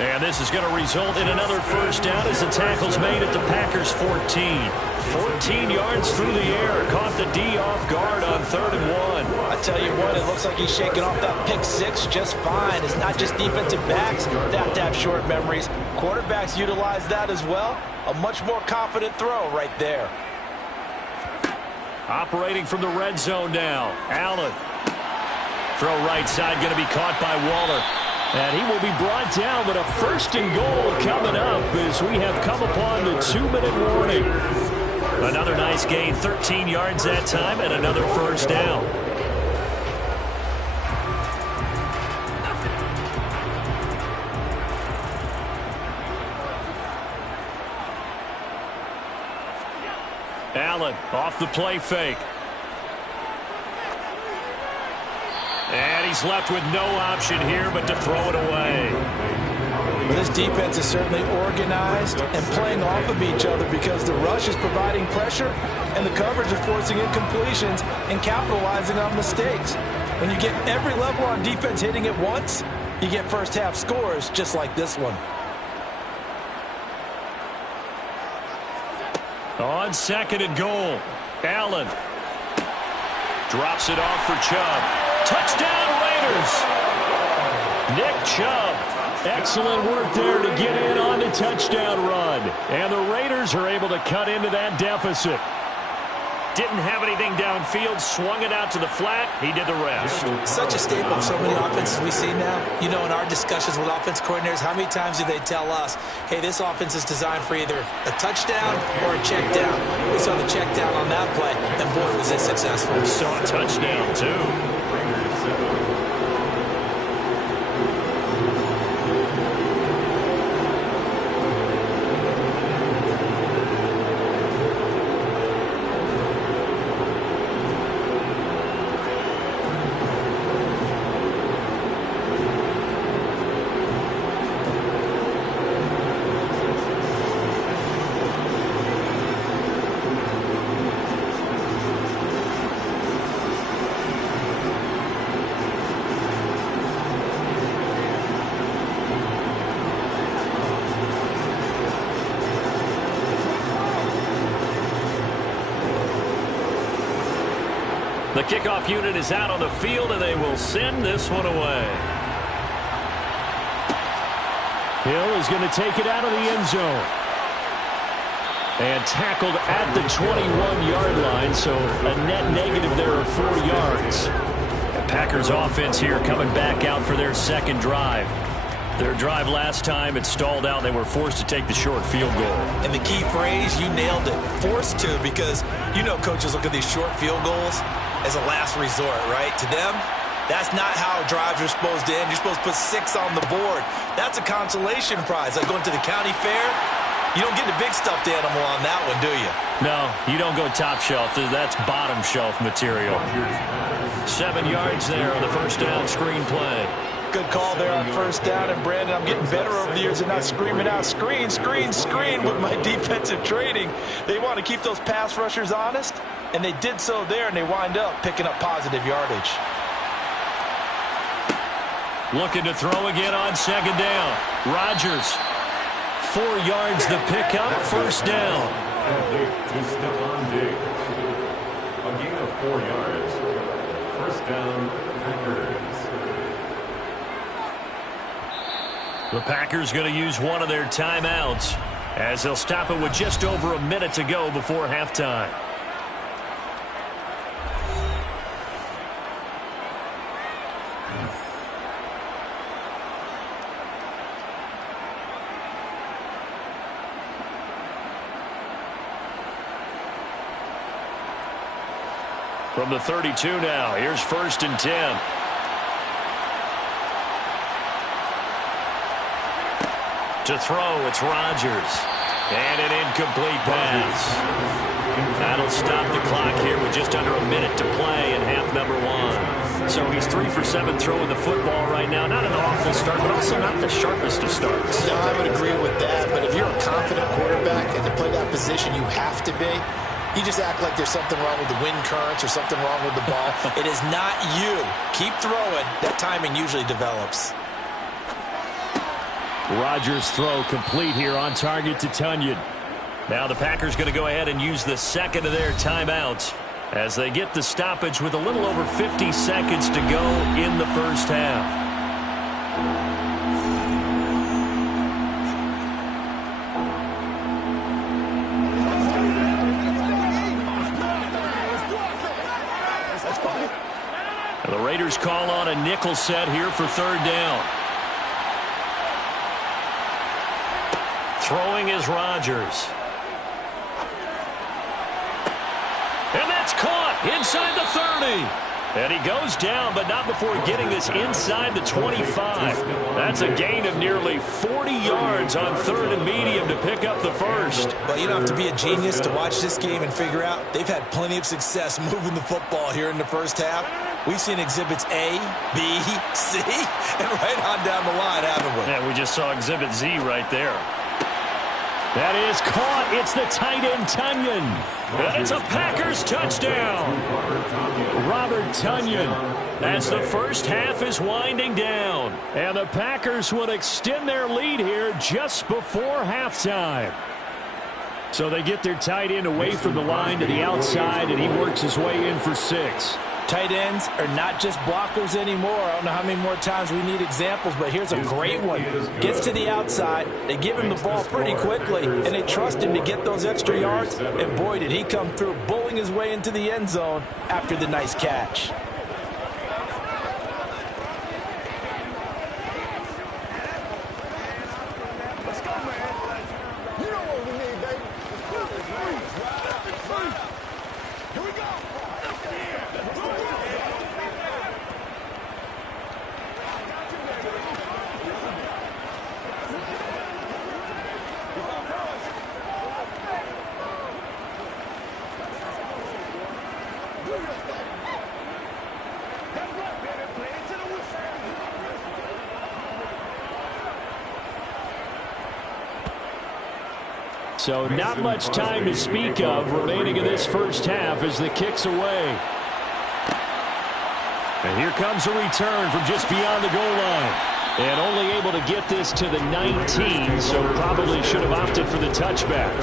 And this is going to result in another first down as the tackle's made at the Packers' 14. 14 yards through the air. Caught the D off guard on 3rd and 1. I tell you what, it looks like he's shaking off that pick 6 just fine. It's not just defensive backs that have to have short memories. Quarterbacks utilize that as well. A much more confident throw right there. Operating from the red zone now. Allen. Throw right side going to be caught by Waller. And he will be brought down, but a 1st and goal coming up as we have come upon the 2-minute warning. Another nice gain, 13 yards that time, and another first down. Allen off the play fake. And he's left with no option here but to throw it away. Well, this defense is certainly organized and playing off of each other because the rush is providing pressure and the coverage is forcing incompletions and capitalizing on mistakes. When you get every level on defense hitting at once, you get first half scores just like this one. On 2nd and goal, Allen drops it off for Chubb. Touchdown, Raiders! Nick Chubb. Excellent work there to get in on the touchdown run. And the Raiders are able to cut into that deficit. Didn't have anything downfield, swung it out to the flat. He did the rest. Such a staple of so many offenses we see now. You know, in our discussions with offense coordinators, how many times do they tell us, hey, this offense is designed for either a touchdown or a check down? We saw the check down on that play, and boy, was it successful. We saw a touchdown, too. The kickoff unit is out on the field, and they will send this one away. Hill is going to take it out of the end zone. And tackled at the 21-yard line, so a net negative there of 4 yards. The Packers offense here coming back out for their second drive. Their drive last time, it stalled out. They were forced to take the short field goal. And the key phrase, you nailed it, forced to, because you know coaches look at these short field goals as a last resort, right? To them, that's not how drives are supposed to end. You're supposed to put 6 on the board. That's a consolation prize. Like going to the county fair, you don't get the big stuffed animal on that one, do you? No, you don't go top shelf. That's bottom shelf material. 7 yards there on the first down screen play. Good call there on first down. And, Brandon, I'm getting better over the years and not screaming out, screen, screen, screen with my defensive training. They want to keep those pass rushers honest, and they did so there, and they wind up picking up positive yardage. Looking to throw again on second down. Rodgers, 4 yards the pickup, first down. To Stephon Diggs. A gain of 4 yards. First down, Packers. The Packers going to use one of their timeouts as they'll stop it with just over a minute to go before halftime. From the 32 now, here's 1st and 10. To throw, it's Rodgers. And an incomplete pass. That'll stop the clock here with just under a minute to play in half number 1. So he's 3 for 7 throwing the football right now. Not an awful start, but also not the sharpest of starts. No, I would agree with that. But if you're a confident quarterback and to play that position, you have to be. You just act like there's something wrong with the wind currents or something wrong with the ball. It is not you. Keep throwing. That timing usually develops. Rodgers' throw complete here on target to Tunyon. Now the Packers going to go ahead and use the second of their timeouts as they get the stoppage with a little over 50 seconds to go in the first half. The Raiders call on a nickel set here for third down. Throwing is Rodgers. And that's caught inside the 30. And he goes down, but not before getting this inside the 25. That's a gain of nearly 40 yards on 3rd and medium to pick up the first. Well, you don't have to be a genius to watch this game and figure out they've had plenty of success moving the football here in the first half. We've seen exhibits A, B, C, and right on down the line, haven't we? Yeah, we just saw exhibit Z right there. That is caught. It's the tight end, Tunyon. And it's a Packers touchdown. Robert Tunyon, as the first half is winding down. And the Packers will extend their lead here just before halftime. So they get their tight end away from the line to the outside, and he works his way in for 6. Tight ends are not just blockers anymore. I don't know how many more times we need examples, but here's a great one. Gets to the outside, they give him the ball pretty quickly, and they trust him to get those extra yards, and boy, did he come through, bowling his way into the end zone after the nice catch. So not much time to speak of remaining in this first half as the kick's away. And here comes a return from just beyond the goal line. And only able to get this to the 19, so probably should have opted for the touchback.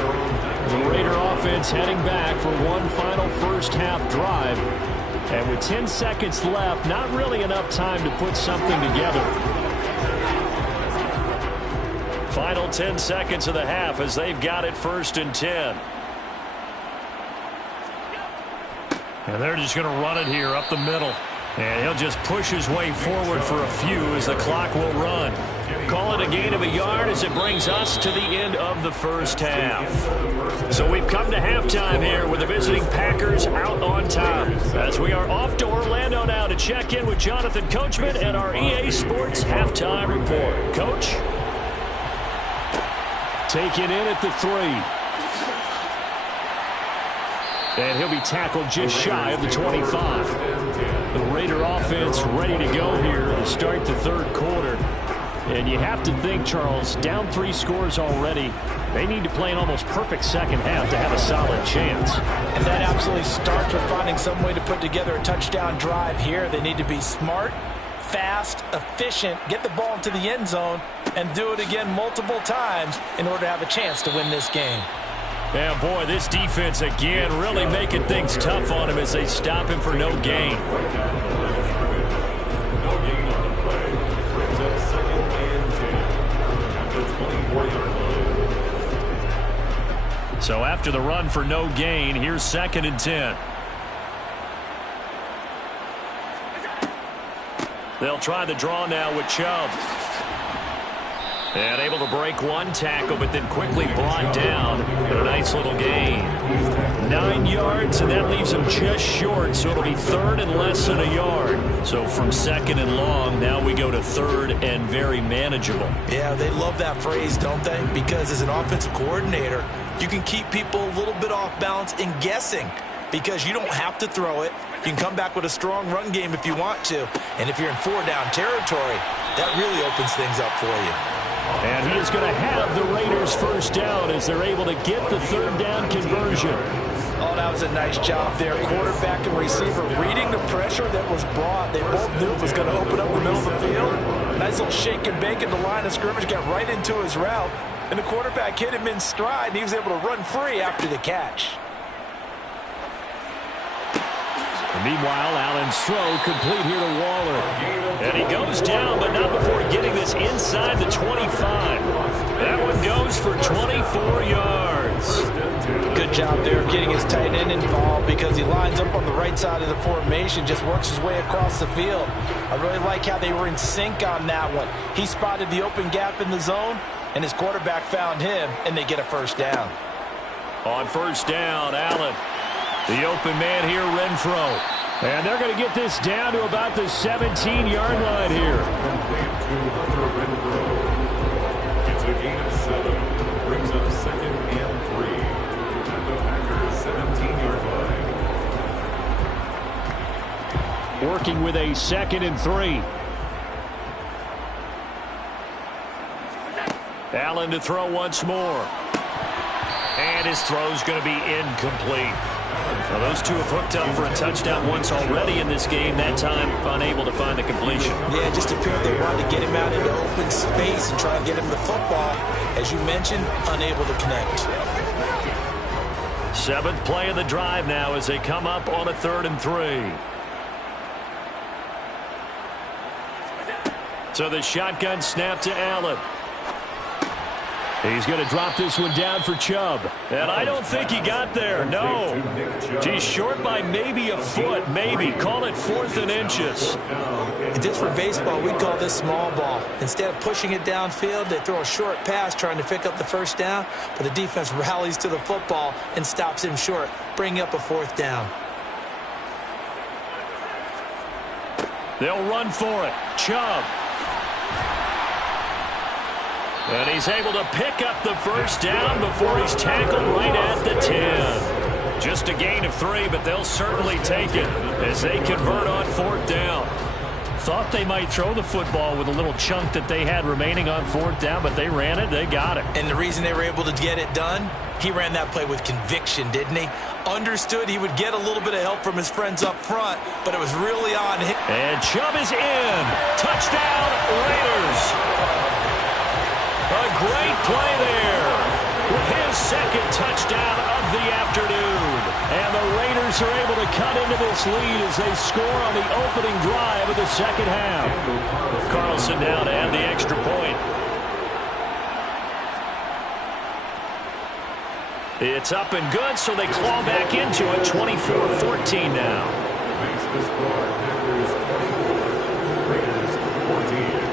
The Raider offense heading back for one final first half drive. And with 10 seconds left, not really enough time to put something together. Final 10 seconds of the half as they've got it 1st and 10. And they're just going to run it here up the middle. And he'll just push his way forward for a few as the clock will run. Call it a gain of a yard as it brings us to the end of the first half. So we've come to halftime here with the visiting Packers out on top. As we are off to Orlando now to check in with Jonathan Coachman and our EA Sports halftime report. Coach? Taken in at the 3. And he'll be tackled just shy of the 25. The Raider offense ready to go here to start the third quarter. And you have to think, Charles, down 3 scores already. They need to play an almost perfect second half to have a solid chance. And that absolutely starts with finding some way to put together a touchdown drive here. They need to be smart, fast, efficient, get the ball into the end zone, and do it again multiple times in order to have a chance to win this game. Yeah, boy, this defense again really making things tough on him as they stop him for no gain. No gain on the play. Brings up 2nd and 10 at the 24-yard line. So after the run for no gain, here's 2nd and 10. They'll try the draw now with Chubb. And able to break one tackle, but then quickly brought down. And a nice little gain. 9 yards, and that leaves him just short, so it'll be 3rd and less than a yard. So from 2nd and long, now we go to 3rd and very manageable. Yeah, they love that phrase, don't they? Because as an offensive coordinator, you can keep people a little bit off balance and guessing because you don't have to throw it. You can come back with a strong run game if you want to. And if you're in 4-down territory, that really opens things up for you. And he is going to have the Raiders first down as they're able to get the 3rd down conversion. Oh, that was a nice job there. Quarterback and receiver reading the pressure that was brought. They both knew it was going to open up the middle of the field. Nice little shake and bake at the line of scrimmage, got right into his route. And the quarterback hit him in stride, and he was able to run free after the catch. And meanwhile, Allen's throw complete here to Waller. And he goes down, but not before getting this inside the 25. That one goes for 24 yards. Good job there of getting his tight end involved because he lines up on the right side of the formation, just works his way across the field. I really like how they were in sync on that one. He spotted the open gap in the zone, and his quarterback found him, and they get a first down. On first down, Allen. The open man here, Renfro. And they're going to get this down to about the 17-yard line here. It's a gain of 7. Brings up 2nd and 3 at the Packers' 17-yard line. Working with a 2nd and 3. Allen to throw once more. And his throw's going to be incomplete. Now, those two have hooked up for a touchdown once already in this game, that time unable to find the completion. Yeah, it just appeared they wanted to get him out into open space and try to get him the football. As you mentioned, unable to connect. 7th play of the drive now as they come up on a 3rd and 3. So the shotgun snap to Allen. He's going to drop this one down for Chubb. And I don't think he got there. No. He's short by maybe a foot, maybe. Call it 4th and inches. And just for baseball, we call this small ball. Instead of pushing it downfield, they throw a short pass trying to pick up the 1st down, but the defense rallies to the football and stops him short, bringing up a 4th down. They'll run for it. Chubb. And he's able to pick up the 1st down before he's tackled right at the 10. Just a gain of 3, but they'll certainly take it as they convert on 4th down. Thought they might throw the football with a little chunk that they had remaining on 4th down, but they ran it. They got it. And the reason they were able to get it done, he ran that play with conviction, didn't he? Understood he would get a little bit of help from his friends up front, but it was really on him. And Chubb is in. Touchdown, Raiders. A great play there with his 2nd touchdown of the afternoon. And the Raiders are able to cut into this lead as they score on the opening drive of the 2nd half. Carlson now to add the extra point. It's up and good, so they claw back into it. 24-14 now. Makes the score Packers 24, Raiders 14.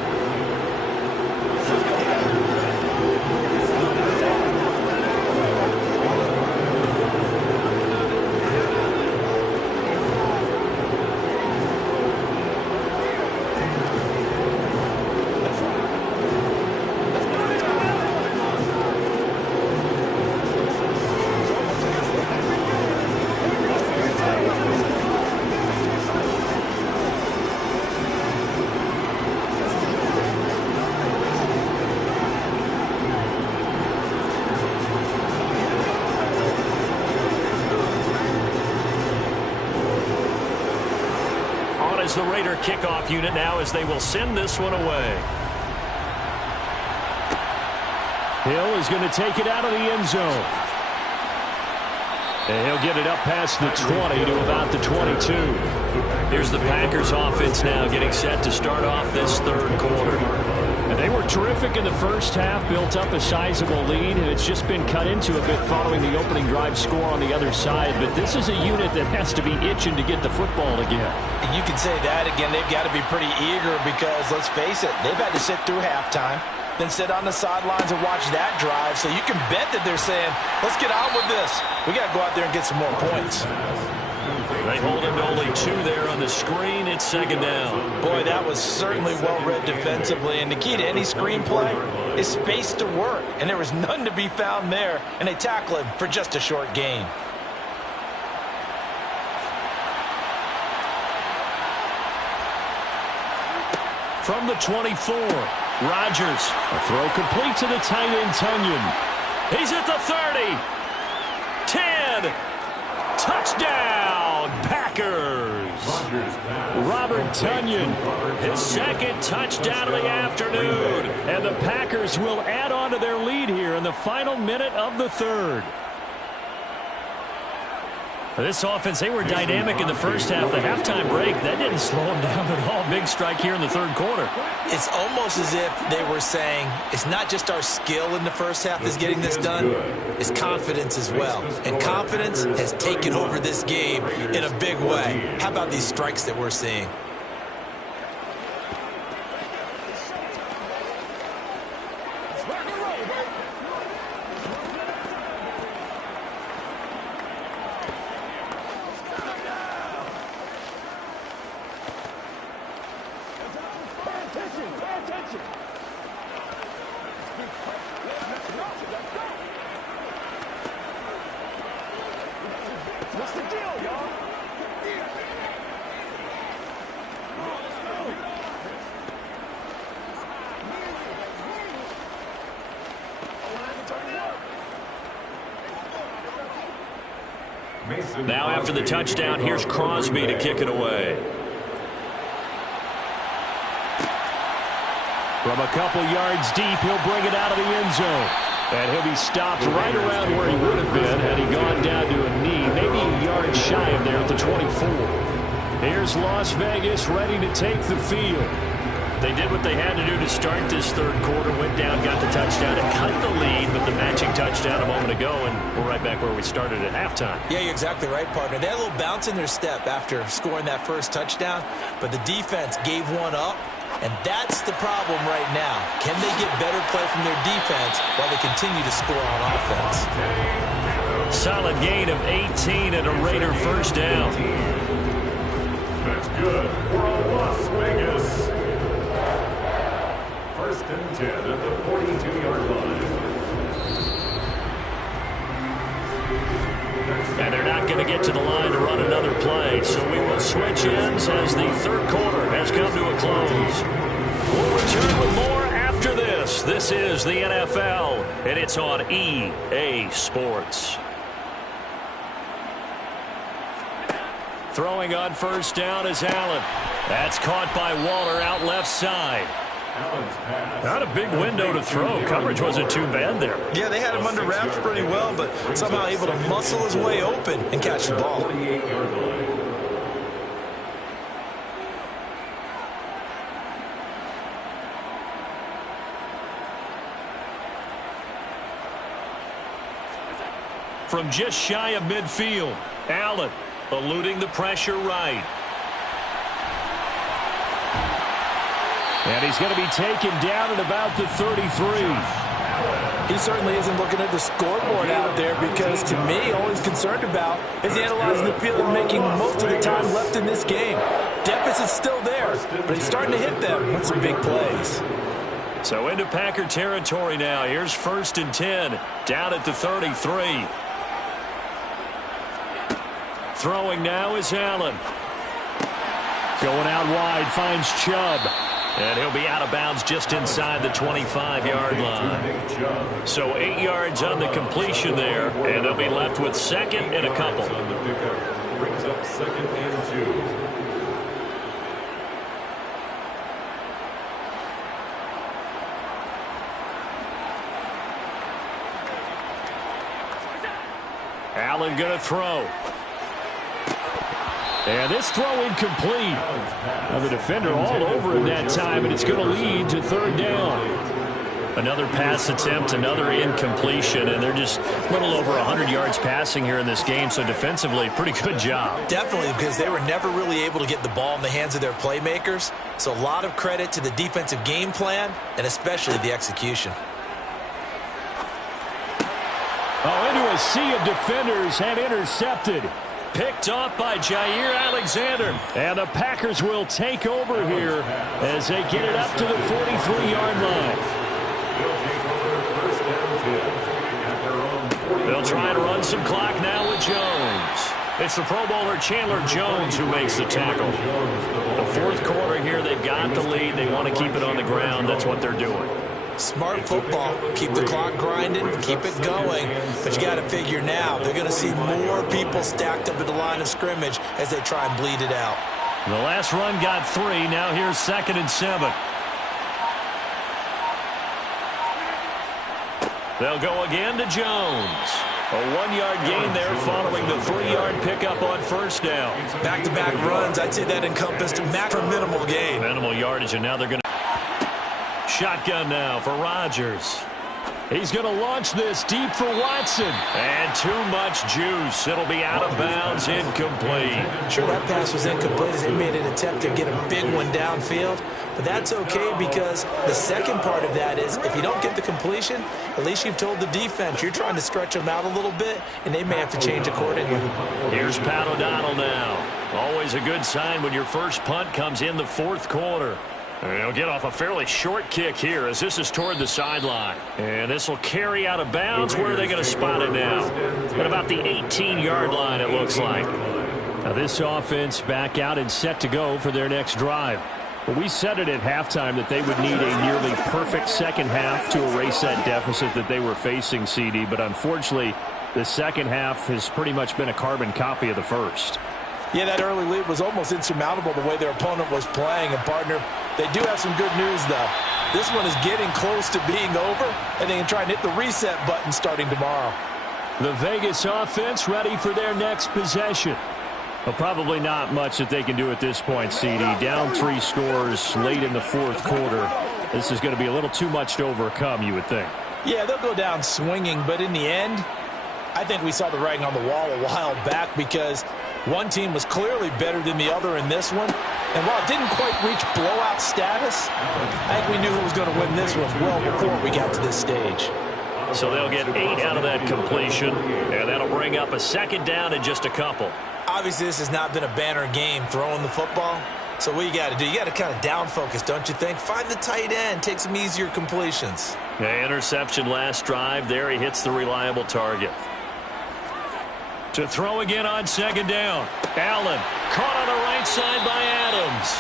The Raider kickoff unit now as they will send this one away. Hill is going to take it out of the end zone. And he'll get it up past the 20 to about the 22. Here's the Packers offense now getting set to start off this 3rd quarter. And they were terrific in the 1st half, built up a sizable lead, and it's just been cut into a bit following the opening drive score on the other side. But this is a unit that has to be itching to get the football again. And you can say that again. They've got to be pretty eager because, let's face it, they've had to sit through halftime, then sit on the sidelines and watch that drive. So you can bet that they're saying, let's get on with this. We got to go out there and get some more points. They hold him to only 2 there on the screen. It's 2nd down. Boy, that was certainly well-read defensively. And the key to any screenplay is space to work. And there was none to be found there. And they tackle him for just a short gain. From the 24, Rodgers. A throw complete to the tight end, Tunyon. He's at the 30. 10. Touchdown, Packers. Robert Tunyon, his 2nd touchdown of the afternoon. And the Packers will add on to their lead here in the final minute of the 3rd. This offense, they were dynamic in the 1st half. The halftime break, that didn't slow them down at all. Big strike here in the 3rd quarter. It's almost as if they were saying, it's not just our skill in the 1st half that's getting this done, it's confidence as well. And confidence has taken over this game in a big way. How about these strikes that we're seeing? Now after the touchdown, here's Crosby to kick it away. From a couple yards deep, he'll bring it out of the end zone. And he'll be stopped right around where he would have been had he gone down to a knee, maybe a yard shy of there at the 24. Here's Las Vegas ready to take the field. They did what they had to do to start this third quarter, went down, got the touchdown, and cut the lead with the matching touchdown a moment ago, and we're right back where we started at halftime. Yeah, you're exactly right, partner. They had a little bounce in their step after scoring that first touchdown, but the defense gave one up, and that's the problem right now. Can they get better play from their defense while they continue to score on offense? Solid gain of 18 and a Raider first down. That's good for Las Vegas. First and 10 at the 42-yard line. And they're not going to get to the line to run another play, so we will switch ends as the third quarter has come to a close. We'll return with more after this. This is the NFL, and it's on EA Sports. Throwing on first down is Allen. That's caught by Waller out left side. Not a big window to throw. Coverage wasn't too bad there. Yeah, they had him under wraps pretty well, but somehow able to muscle his way open and catch the ball. From just shy of midfield, Allen eluding the pressure right. And he's going to be taken down at about the 33. He certainly isn't looking at the scoreboard out there because, to me, all he's concerned about is analyzing the field and making most of the time left in this game. Deficit's still there, but he's starting to hit them with some big plays. So into Packer territory now. Here's first and 10, down at the 33. Throwing now is Allen. Going out wide, finds Chubb. And he'll be out of bounds just inside the 25-yard line. So 8 yards on the completion there, and they'll be left with second and a couple. Brings up second and 2. Allen going to throw. And this throw incomplete. Now the defender all over him that time, and it's going to lead to third down. Another pass attempt, another incompletion, and they're just a little over 100 yards passing here in this game, so defensively, pretty good job. Definitely, because they were never really able to get the ball in the hands of their playmakers. So a lot of credit to the defensive game plan, and especially the execution. Oh, into a sea of defenders and intercepted. Picked off by Jair Alexander. And the Packers will take over here as they get it up to the 43-yard line. They'll try to run some clock now with Jones. It's the Pro Bowler Chandler Jones who makes the tackle. The fourth quarter here, they've got the lead. They want to keep it on the ground. That's what they're doing. Smart football. Keep the clock grinding, keep it going. But you got to figure now, they're going to see more people stacked up at the line of scrimmage as they try and bleed it out. The last run got 3. Now here's second and 7. They'll go again to Jones. A 1-yard gain there following the 3-yard pickup on first down. Back-to-back runs, I'd say that encompassed a minimal gain. Minimal yardage, and now they're going to shotgun now for Rodgers. He's going to launch this deep for Watson. And too much juice. It'll be out of bounds, incomplete. Sure, that pass was incomplete as they made an attempt to get a big one downfield. But that's okay because the second part of that is if you don't get the completion, at least you've told the defense you're trying to stretch them out a little bit, and they may have to change accordingly. Here's Pat O'Donnell now. Always a good sign when your first punt comes in the fourth quarter. And he'll get off a fairly short kick here as this is toward the sideline. And this will carry out of bounds. Where are they going to spot it now? At about the 18-yard line, it looks like. Now this offense back out and set to go for their next drive. Well, we said it at halftime that they would need a nearly perfect second half to erase that deficit that they were facing, CD. But unfortunately, The second half has pretty much been a carbon copy of the first. Yeah, that early lead was almost insurmountable the way their opponent was playing. And, partner, they do have some good news, though. This one is getting close to being over, and they can try and hit the reset button starting tomorrow. The Vegas offense ready for their next possession. Well, probably not much that they can do at this point, CD. Down 3 scores late in the fourth quarter. This is going to be a little too much to overcome, you would think. Yeah, they'll go down swinging, but in the end, I think we saw the writing on the wall a while back because one team was clearly better than the other in this one. And while it didn't quite reach blowout status, I think we knew who was going to win this one well before we got to this stage. So they'll get 8 out of that completion, and that'll bring up a second down in just a couple. Obviously, this has not been a banner game throwing the football. So what you got to do, you got to kind of down focus, don't you think? Find the tight end, take some easier completions. The interception last drive. There he hits the reliable target. To throw again on second down. Allen caught on the right side by Adams.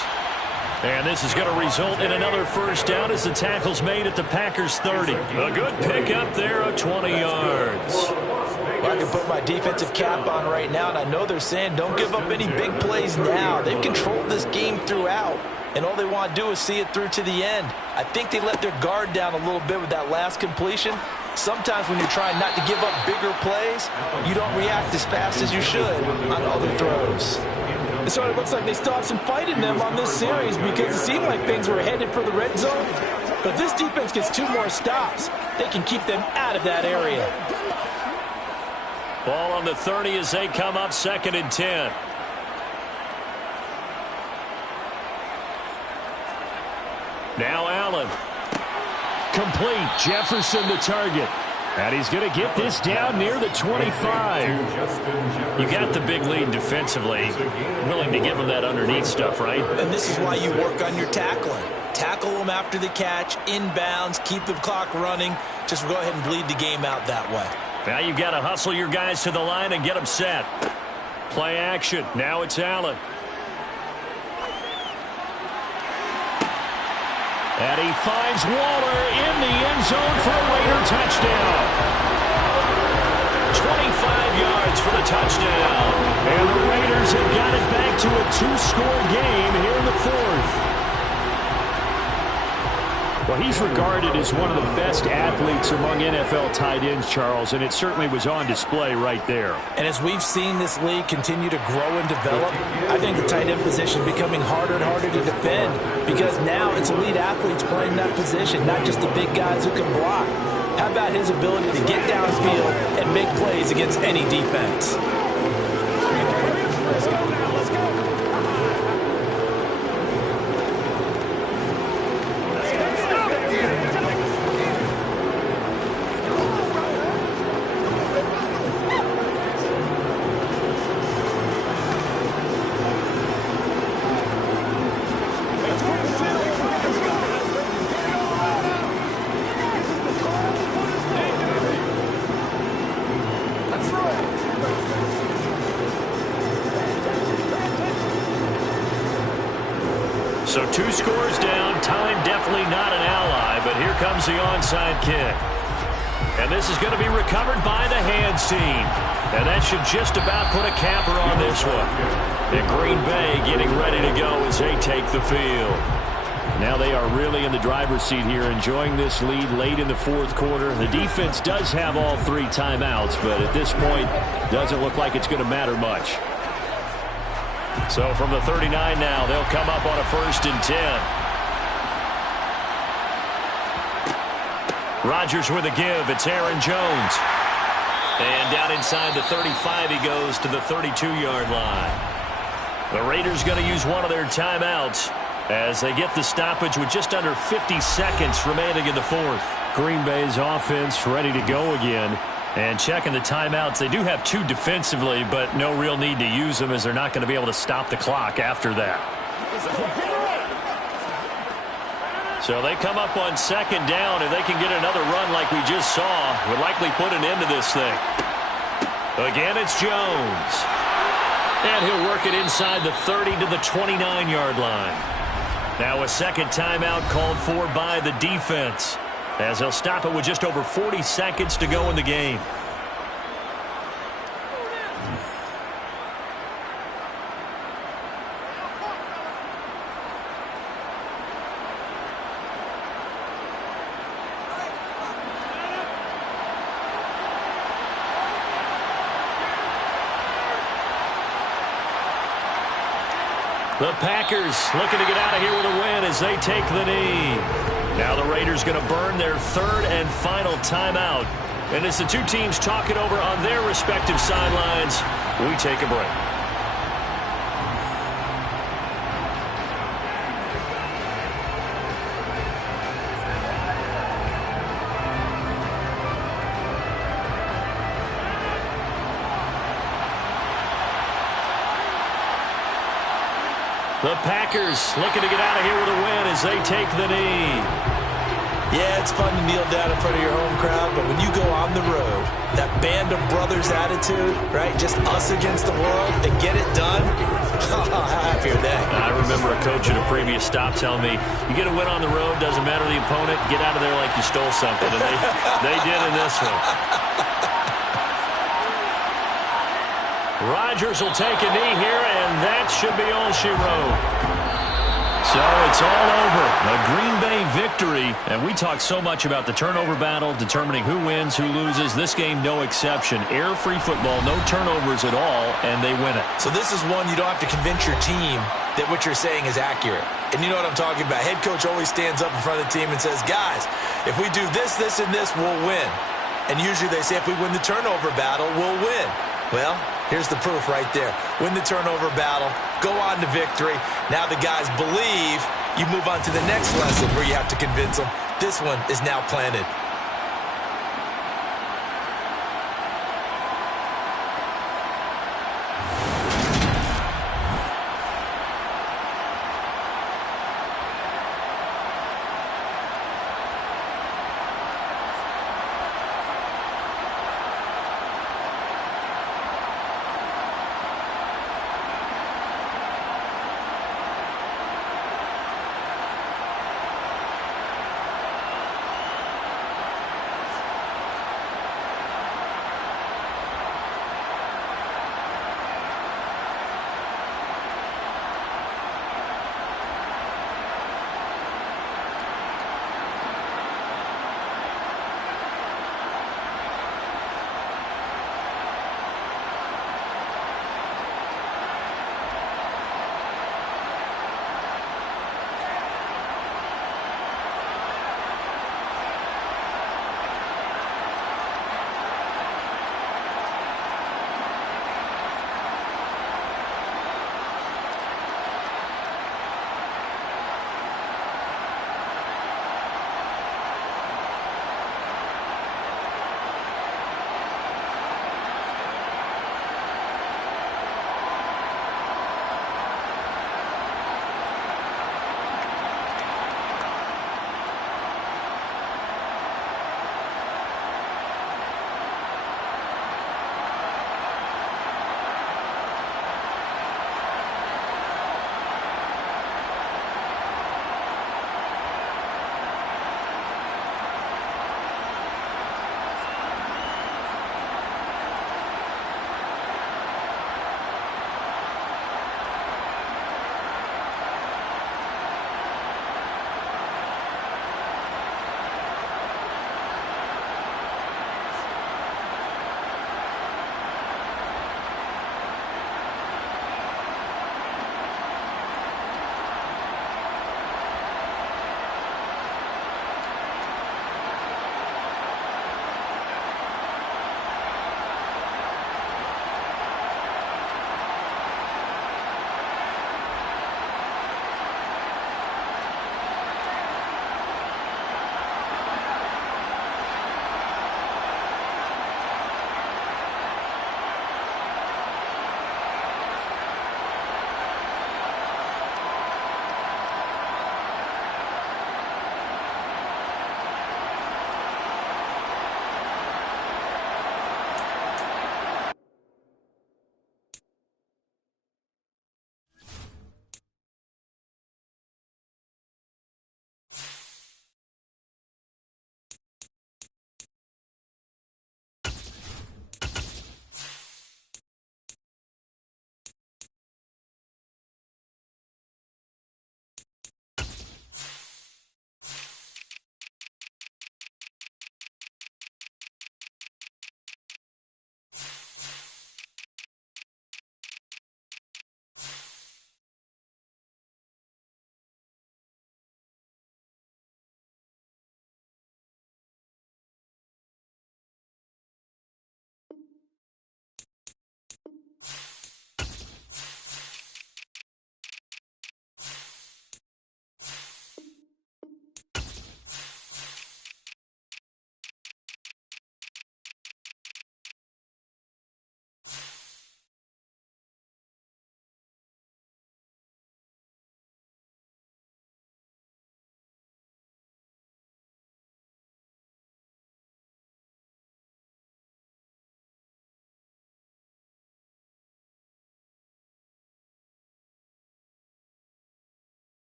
And this is going to result in another first down as the tackle's made at the Packers' 30. A good pickup there of 20 yards. Well, I can put my defensive cap on right now, and I know they're saying don't give up any big plays now. They've controlled this game throughout, and all they want to do is see it through to the end. I think they let their guard down a little bit with that last completion. Sometimes when you're trying not to give up bigger plays, you don't react as fast as you should on other throws. So it looks like they still have some fight in them on this series because it seemed like things were headed for the red zone. But if this defense gets 2 more stops, they can keep them out of that area. Ball on the 30 as they come up 2nd and 10. Now Allen. Complete. Jefferson the target. And he's going to get this down near the 25. You got the big lead defensively. Willing to give him that underneath stuff, right? And this is why you work on your tackling. Tackle them after the catch, inbounds, keep the clock running. Just go ahead and bleed the game out that way. Now you've got to hustle your guys to the line and get them set. Play action. Now it's Allen. And he finds Waller in the end zone for a Raider touchdown. 25 yards for the touchdown. And the Raiders have got it back to a 2-score game here in the fourth. Well, he's regarded as one of the best athletes among NFL tight ends, Charles, and it certainly was on display right there. And as we've seen this league continue to grow and develop, I think the tight end position is becoming harder and harder to defend because now it's elite athletes playing that position, not just the big guys who can block. How about his ability to get downfield and make plays against any defense? So 2 scores down. Time definitely not an ally, but here comes the onside kick. And this is going to be recovered by the hands team. And that should just about put a capper on this one. And Green Bay getting ready to go as they take the field. Now they are really in the driver's seat here, enjoying this lead late in the fourth quarter. The defense does have all 3 timeouts, but at this point, doesn't look like it's going to matter much. So from the 39 now, they'll come up on a 1st and 10. Rodgers with a give. It's Aaron Jones. And down inside the 35, he goes to the 32-yard line. The Raiders going to use one of their timeouts as they get the stoppage with just under 50 seconds remaining in the fourth. Green Bay's offense ready to go again. And checking the timeouts, they do have 2 defensively, but no real need to use them as they're not going to be able to stop the clock after that. So they come up on 2nd down, and they can get another run like we just saw. Would likely put an end to this thing. Again, it's Jones. And he'll work it inside the 30 to the 29-yard line. Now a second timeout called for by the defense, as they'll stop it with just over 40 seconds to go in the game. The Packers looking to get out of here with a win as they take the knee. Now the Raiders going to burn their third and final timeout. And as the two teams talk it over on their respective sidelines, we take a break. The Packers looking to get out of here with a win as they take the knee. Yeah, it's fun to kneel down in front of your home crowd, but when you go on the road, that band of brothers attitude, right, just us against the world, and get it done, how happy are they? I remember a coach at a previous stop telling me, you get a win on the road, doesn't matter the opponent, get out of there like you stole something, and they did in this one. Rodgers will take a knee here, and that should be all she wrote. So it's all over. A Green Bay victory. And we talked so much about the turnover battle, determining who wins, who loses. This game, no exception. Air-free football, no turnovers at all, and they win it. So this is one you don't have to convince your team that what you're saying is accurate. And you know what I'm talking about. Head coach always stands up in front of the team and says, guys, if we do this, this, and this, we'll win. And usually they say if we win the turnover battle, we'll win. Well, here's the proof right there. Win the turnover battle, go on to victory. Now the guys believe. You move on to the next lesson where you have to convince them. This one is now planted.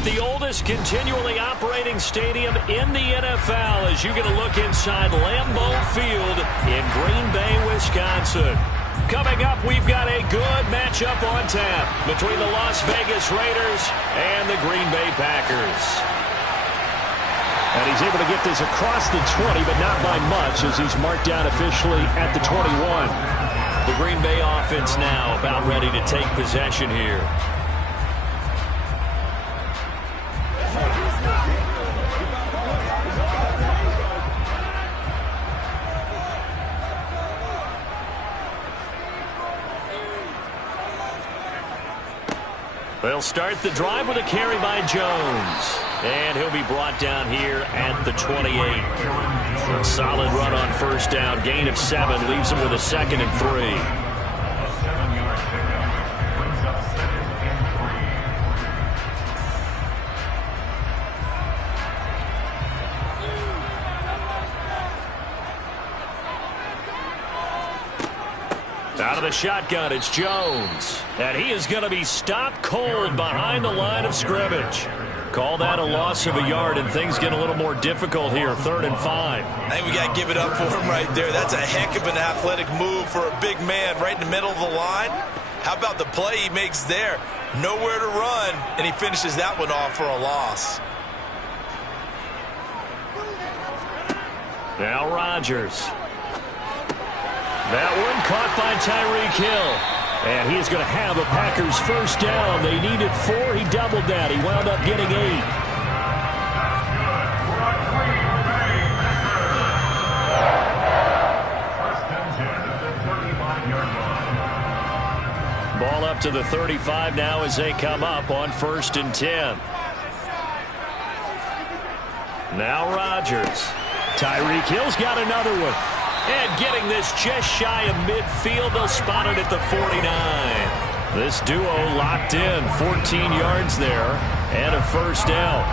at the oldest continually operating stadium in the NFL as you get a look inside Lambeau Field in Green Bay, Wisconsin. Coming up, we've got a good matchup on tap between the Las Vegas Raiders and the Green Bay Packers. And he's able to get this across the 20, but not by much as he's marked down officially at the 21. The Green Bay offense now about ready to take possession here. They'll start the drive with a carry by Jones. And he'll be brought down here at the 28. A solid run on first down. Gain of 7 leaves him with a 2nd and 3. Out of the shotgun, it's Jones. And he is going to be stopped cold behind the line of scrimmage. Call that a loss of a yard, and things get a little more difficult here. 3rd and 5. I think we got to give it up for him right there. That's a heck of an athletic move for a big man right in the middle of the line. How about the play he makes there? Nowhere to run, and he finishes that one off for a loss. Now Rodgers. That one caught by Tyreek Hill. And he is going to have a Packers first down. They needed 4. He doubled that. He wound up getting 8. Ball up to the 35 now as they come up on 1st and 10. Now Rodgers. Tyreek Hill's got another one. And getting this just shy of midfield. They'll spot it at the 49. This duo locked in. 14 yards there and a first down.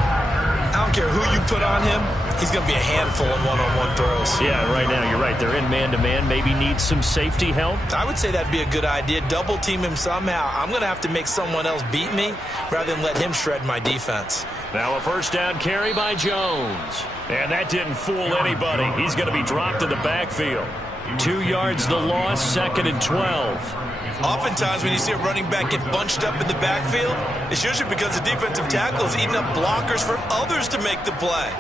I don't care who you put on him. He's going to be a handful in one-on-one throws. Yeah, right now you're right. They're in man-to-man. Maybe needs some safety help. I would say that'd be a good idea. Double team him somehow. I'm going to have to make someone else beat me rather than let him shred my defense. Now a first down carry by Jones. And that didn't fool anybody. He's going to be dropped in the backfield. 2 yards the loss, 2nd and 12. Oftentimes when you see a running back get bunched up in the backfield, it's usually because the defensive tackle is eating up blockers for others to make the play.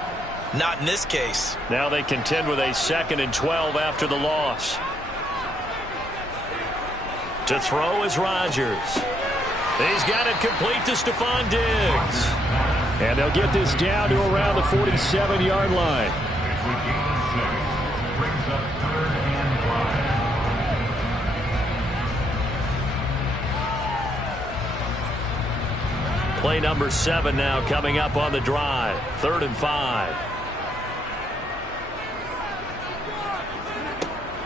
Not in this case. Now they contend with a 2nd and 12 after the loss. To throw is Rodgers. He's got it complete to Stephon Diggs. And they'll get this down to around the 47-yard line. Brings up 3rd and 5. Play number 7 now coming up on the drive. 3rd and 5.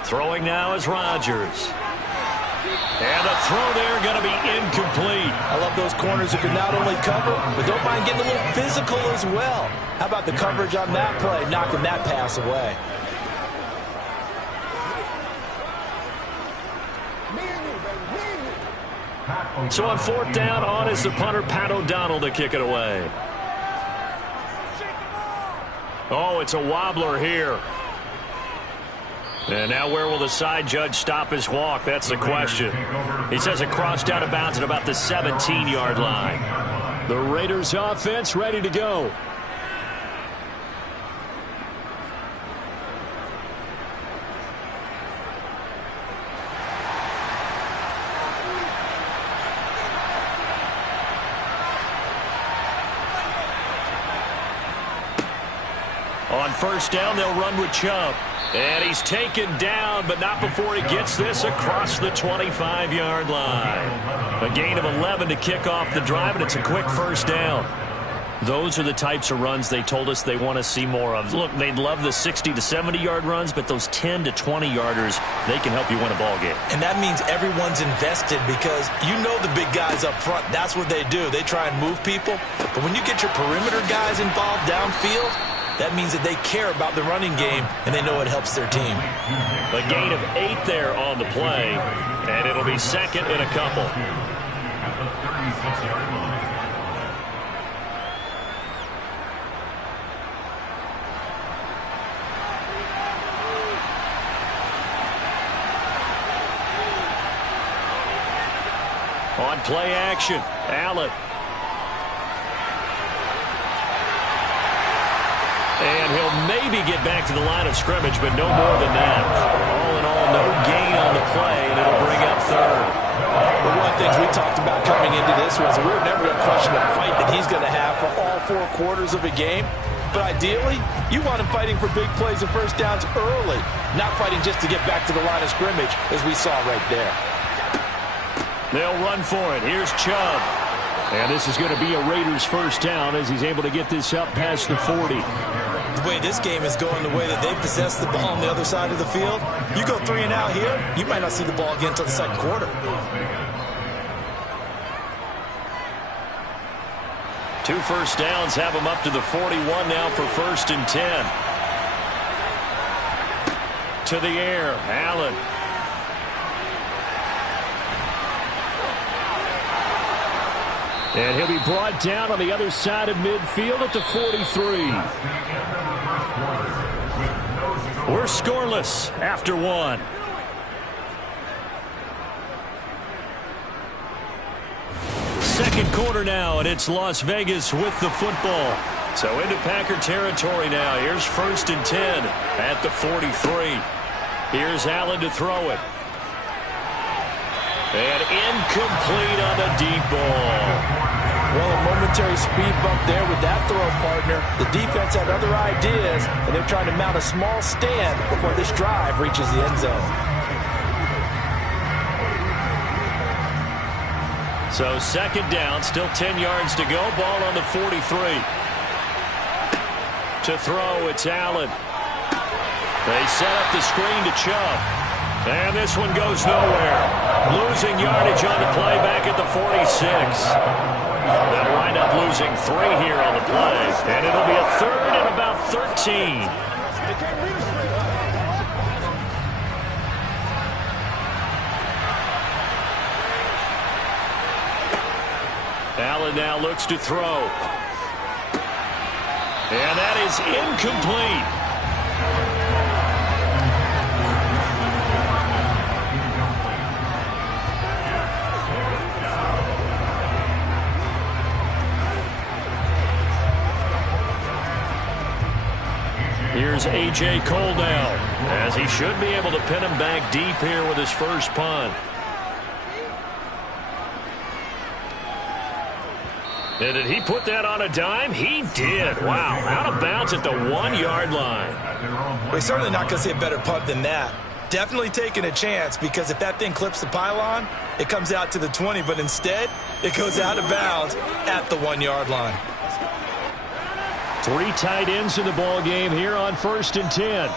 Throwing now is Rodgers. And the throw there going to be incomplete. I love those corners who can not only cover, but don't mind getting a little physical as well. How about the coverage on that play, knocking that pass away? So on 4th down, on is the punter, Pat O'Donnell, to kick it away. Oh, it's a wobbler here. And now where will the side judge stop his walk? That's the question. He says it crossed out of bounds at about the 17-yard line. The Raiders offense ready to go. On 1st down, they'll run with Chubb. And he's taken down, but not before he gets this across the 25-yard line. A gain of 11 to kick off the drive, and it's a quick first down. Those are the types of runs they told us they want to see more of. Look, they'd love the 60 to 70-yard runs, but those 10 to 20-yarders, they can help you win a ball game. And that means everyone's invested because you know the big guys up front. That's what they do. They try and move people. But when you get your perimeter guys involved downfield, that means that they care about the running game, and they know it helps their team. A gain of 8 there on the play, and it'll be 2nd and a couple. At the 36-yard line. On play action, Allen. And he'll maybe get back to the line of scrimmage, but no more than that. All in all, no gain on the play, and it'll bring up third. Well, one of the things we talked about coming into this was we were never going to question the fight that he's going to have for all 4 quarters of a game. But ideally, you want him fighting for big plays and first downs early, not fighting just to get back to the line of scrimmage, as we saw right there. They'll run for it. Here's Chubb. And this is going to be a Raiders first down as he's able to get this up past the 40. The way this game is going, the way that they possess the ball on the other side of the field, you go 3 and out here, you might not see the ball again until the second quarter. 2 first downs have him up to the 41 now for 1st and 10. To the air, Allen. And he'll be brought down on the other side of midfield at the 43. We're scoreless after 1. Second quarter now, and it's Las Vegas with the football. So into Packer territory now. Here's 1st and 10 at the 43. Here's Allen to throw it. And incomplete on the deep ball. Well, a momentary speed bump there with that throw, partner. The defense had other ideas, and they're trying to mount a small stand before this drive reaches the end zone. So 2nd down, still 10 yards to go. Ball on the 43. To throw, it's Allen. They set up the screen to Chubb. And this one goes nowhere. Losing yardage on the play back at the 46. They'll wind up losing 3 here on the play. And it'll be a 3rd and about 13. Allen now looks to throw. And that is incomplete. Here's A.J. Cole now, as he should be able to pin him back deep here with his first punt. And did he put that on a dime? He did. Wow, out of bounds at the 1-yard line. We're certainly not going to see a better punt than that. Definitely taking a chance, because if that thing clips the pylon, it comes out to the 20, but instead, it goes out of bounds at the 1-yard line. 3 tight ends in the ball game here on 1st and 10.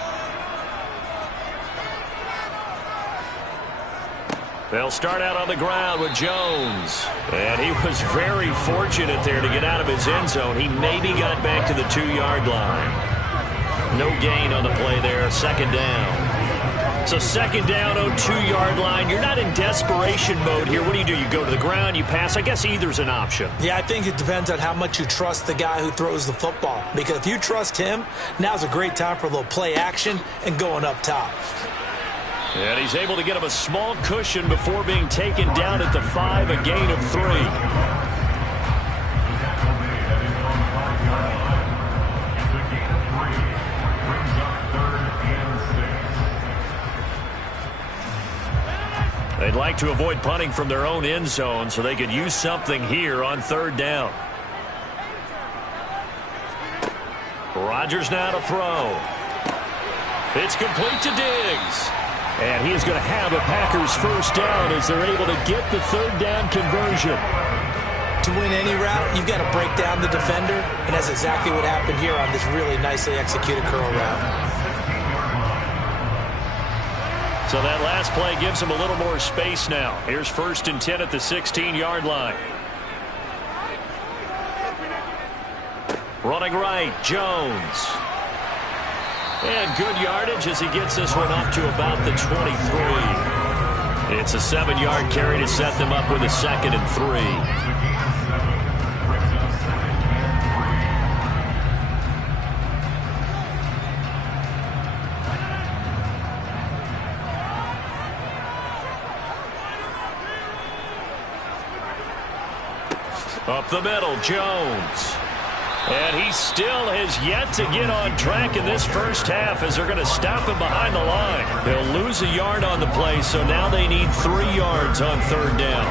They'll start out on the ground with Jones. And he was very fortunate there to get out of his end zone. He maybe got back to the 2-yard line. No gain on the play there, 2nd down. So 2nd down, 2-yard line. You're not in desperation mode here. What do? You go to the ground, you pass. I guess either's an option. Yeah, I think it depends on how much you trust the guy who throws the football. Because if you trust him, now's a great time for a little play action and going up top. And he's able to get him a small cushion before being taken down at the 5, a gain of 3. They'd like to avoid punting from their own end zone so they could use something here on 3rd down. Rodgers now to throw. It's complete to Diggs. And he is going to have a Packers first down as they're able to get the 3rd down conversion. To win any route, you've got to break down the defender, and that's exactly what happened here on this really nicely executed curl route. So that last play gives him a little more space now. Here's 1st and 10 at the 16-yard line. Running right, Jones. And good yardage as he gets this one up to about the 23. It's a 7-yard carry to set them up with a 2nd and 3. Up the middle, Jones. And he still has yet to get on track in this first half as they're going to stop him behind the line. They'll lose a yard on the play, so now they need 3 yards on third down.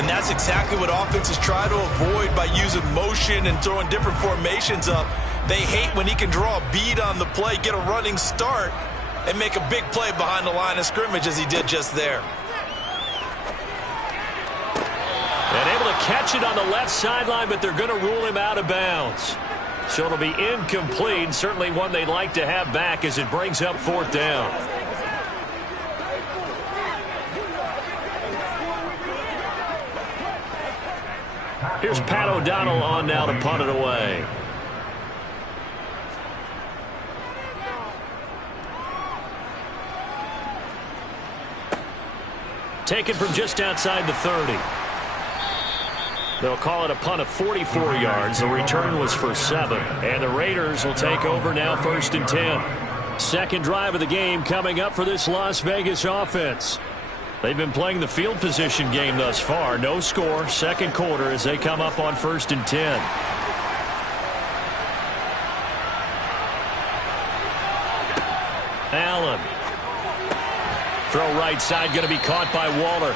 And that's exactly what offenses try to avoid by using motion and throwing different formations up. They hate when he can draw a bead on the play, get a running start, and make a big play behind the line of scrimmage as he did just there. And able to catch it on the left sideline, but they're going to rule him out of bounds. So it'll be incomplete, certainly one they'd like to have back as it brings up fourth down. Here's Pat O'Donnell on now to punt it away. Taken from just outside the 30. They'll call it a punt of 44 yards. The return was for 7. And the Raiders will take over now 1st and 10. Second drive of the game coming up for this Las Vegas offense. They've been playing the field position game thus far. No score, second quarter as they come up on 1st and 10. Allen. Throw right side, going to be caught by Waller.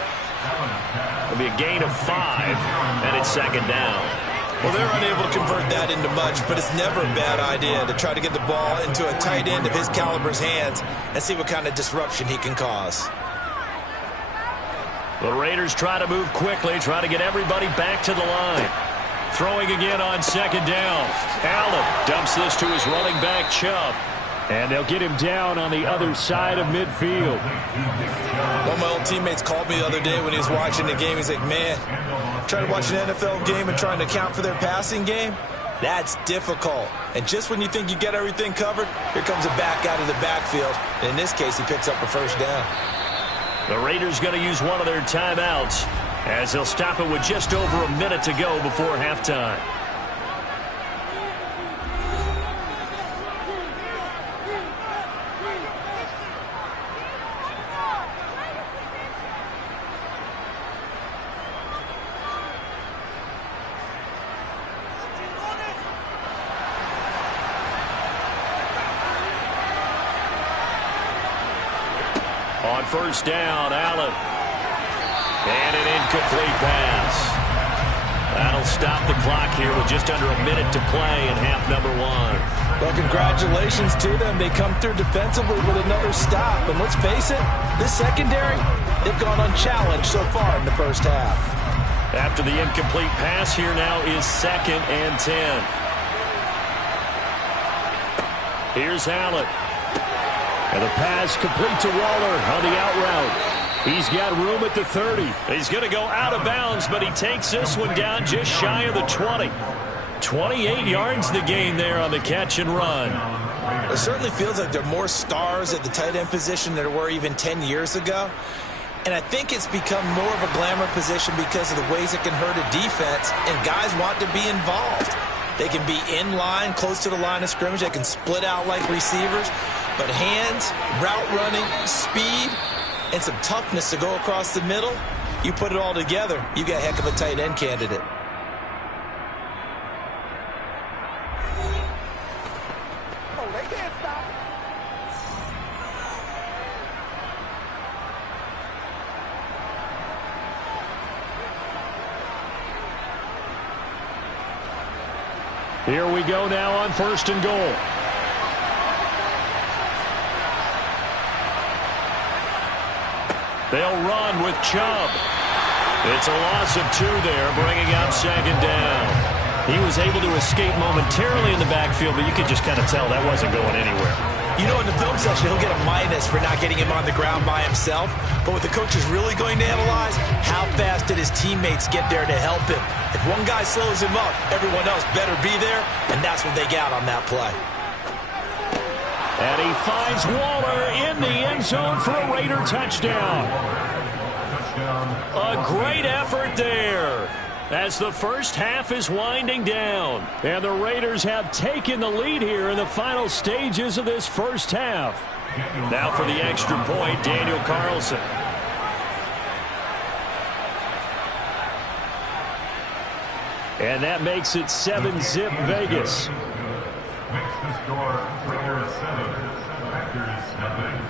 It'll be a gain of 5, and it's second down. Well, they're unable to convert that into much, but it's never a bad idea to try to get the ball into a tight end of his caliber's hands and see what kind of disruption he can cause. The Raiders try to move quickly, try to get everybody back to the line. Throwing again on second down. Allen dumps this to his running back, Chubb. And they'll get him down on the other side of midfield. One of my old teammates called me the other day when he was watching the game. He's like, man, trying to watch an NFL game and trying to account for their passing game, that's difficult. And just when you think you get everything covered, here comes a back out of the backfield. And in this case, he picks up a first down. The Raiders going to use one of their timeouts as they'll stop it with just over a minute to go before halftime. On first down, Allen. And an incomplete pass. That'll stop the clock here with just under a minute to play in half number 1. Well, congratulations to them. They come through defensively with another stop. And let's face it, this secondary, they've gone unchallenged so far in the first half. After the incomplete pass, here now is 2nd and 10. Here's Allen. And the pass complete to Waller on the out route. He's got room at the 30. He's going to go out of bounds, but he takes this one down just shy of the 20. 28 yards the gain there on the catch and run. It certainly feels like there are more stars at the tight end position than there were even 10 years ago. And I think it's become more of a glamour position because of the ways it can hurt a defense, and guys want to be involved. They can be in line, close to the line of scrimmage. They can split out like receivers. But hands, route running, speed, and some toughness to go across the middle, you put it all together, you got a heck of a tight end candidate. Oh, they can't stop. Here we go now on 1st and goal. They'll run with Chubb. It's a loss of 2 there, bringing up second down. He was able to escape momentarily in the backfield, but you could just kind of tell that wasn't going anywhere. You know, in the film section, he'll get a minus for not getting him on the ground by himself. But what the coach is really going to analyze, how fast did his teammates get there to help him? If one guy slows him up, everyone else better be there, and that's what they got on that play. And he finds Waller in the end zone for a Raider touchdown. A great effort there as the first half is winding down. And the Raiders have taken the lead here in the final stages of this first half. Now for the extra point, Daniel Carlson. And that makes it 7-zip Vegas. Makes the score Raiders 7, Packers nothing.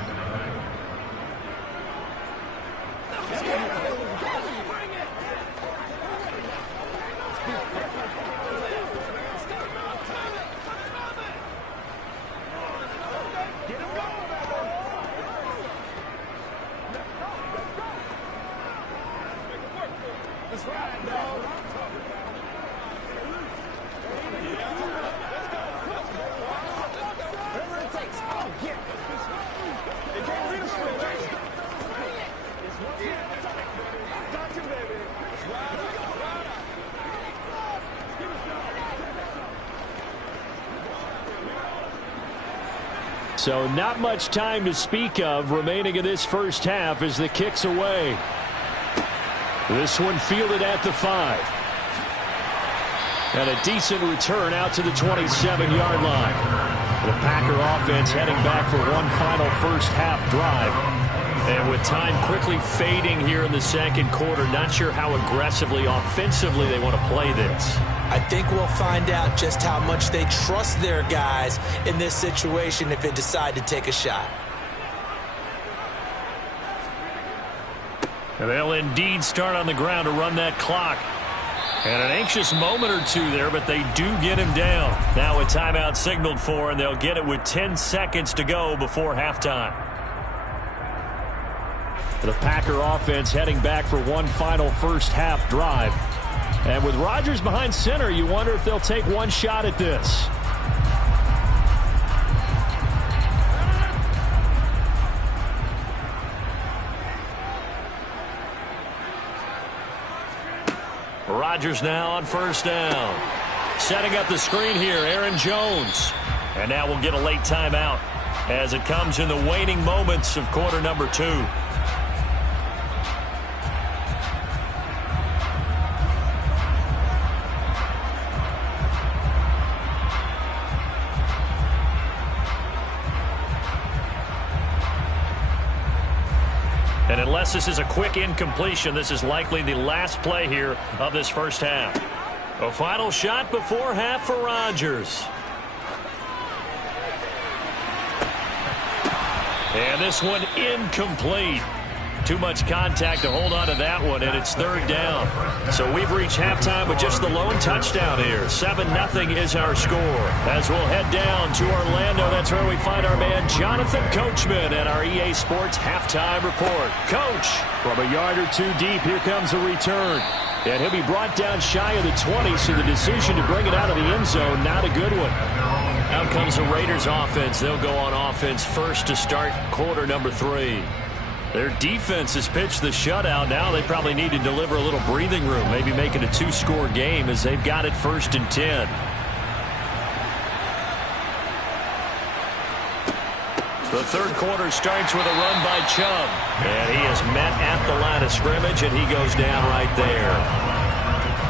So not much time to speak of remaining in this first half as the kick's away. This one fielded at the 5. And a decent return out to the 27-yard line. The Packer offense heading back for one final first half drive. And with time quickly fading here in the second quarter, not sure how aggressively, offensively they want to play this. I think we'll find out just how much they trust their guys in this situation if they decide to take a shot. And they'll indeed start on the ground to run that clock. And an anxious moment or two there, but they do get him down. Now a timeout signaled for, and they'll get it with 10 seconds to go before halftime. The Packer offense heading back for one final first half drive. And with Rodgers behind center, you wonder if they'll take one shot at this. Rodgers now on first down. Setting up the screen here, Aaron Jones. And now we'll get a late timeout as it comes in the waning moments of quarter number 2. And unless this is a quick incompletion, this is likely the last play here of this first half. A final shot before half for Rodgers. And this one incomplete. Too much contact to hold on to that one, and it's third down. So we've reached halftime with just the lone touchdown here. 7-0 is our score. As we'll head down to Orlando, that's where we find our man Jonathan Coachman at our EA Sports Halftime Report. Coach, from a yard or two deep, here comes a return. And he'll be brought down shy of the 20, so the decision to bring it out of the end zone, not a good one. Out comes the Raiders offense. They'll go on offense first to start quarter number 3. Their defense has pitched the shutout. Now they probably need to deliver a little breathing room, maybe make it a 2-score game as they've got it 1st and 10. The third quarter starts with a run by Chubb. And he is met at the line of scrimmage, and he goes down right there.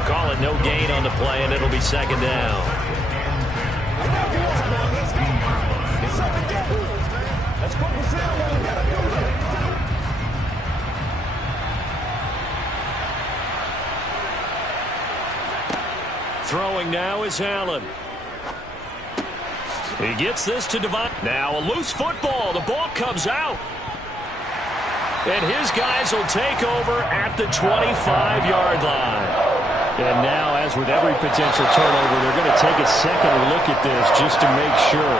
Call it no gain on the play, and it'll be second down. Throwing now is Allen. He gets this to Devon. Now a loose football. The ball comes out. And his guys will take over at the 25-yard line. And now, as with every potential turnover, they're going to take a second look at this just to make sure.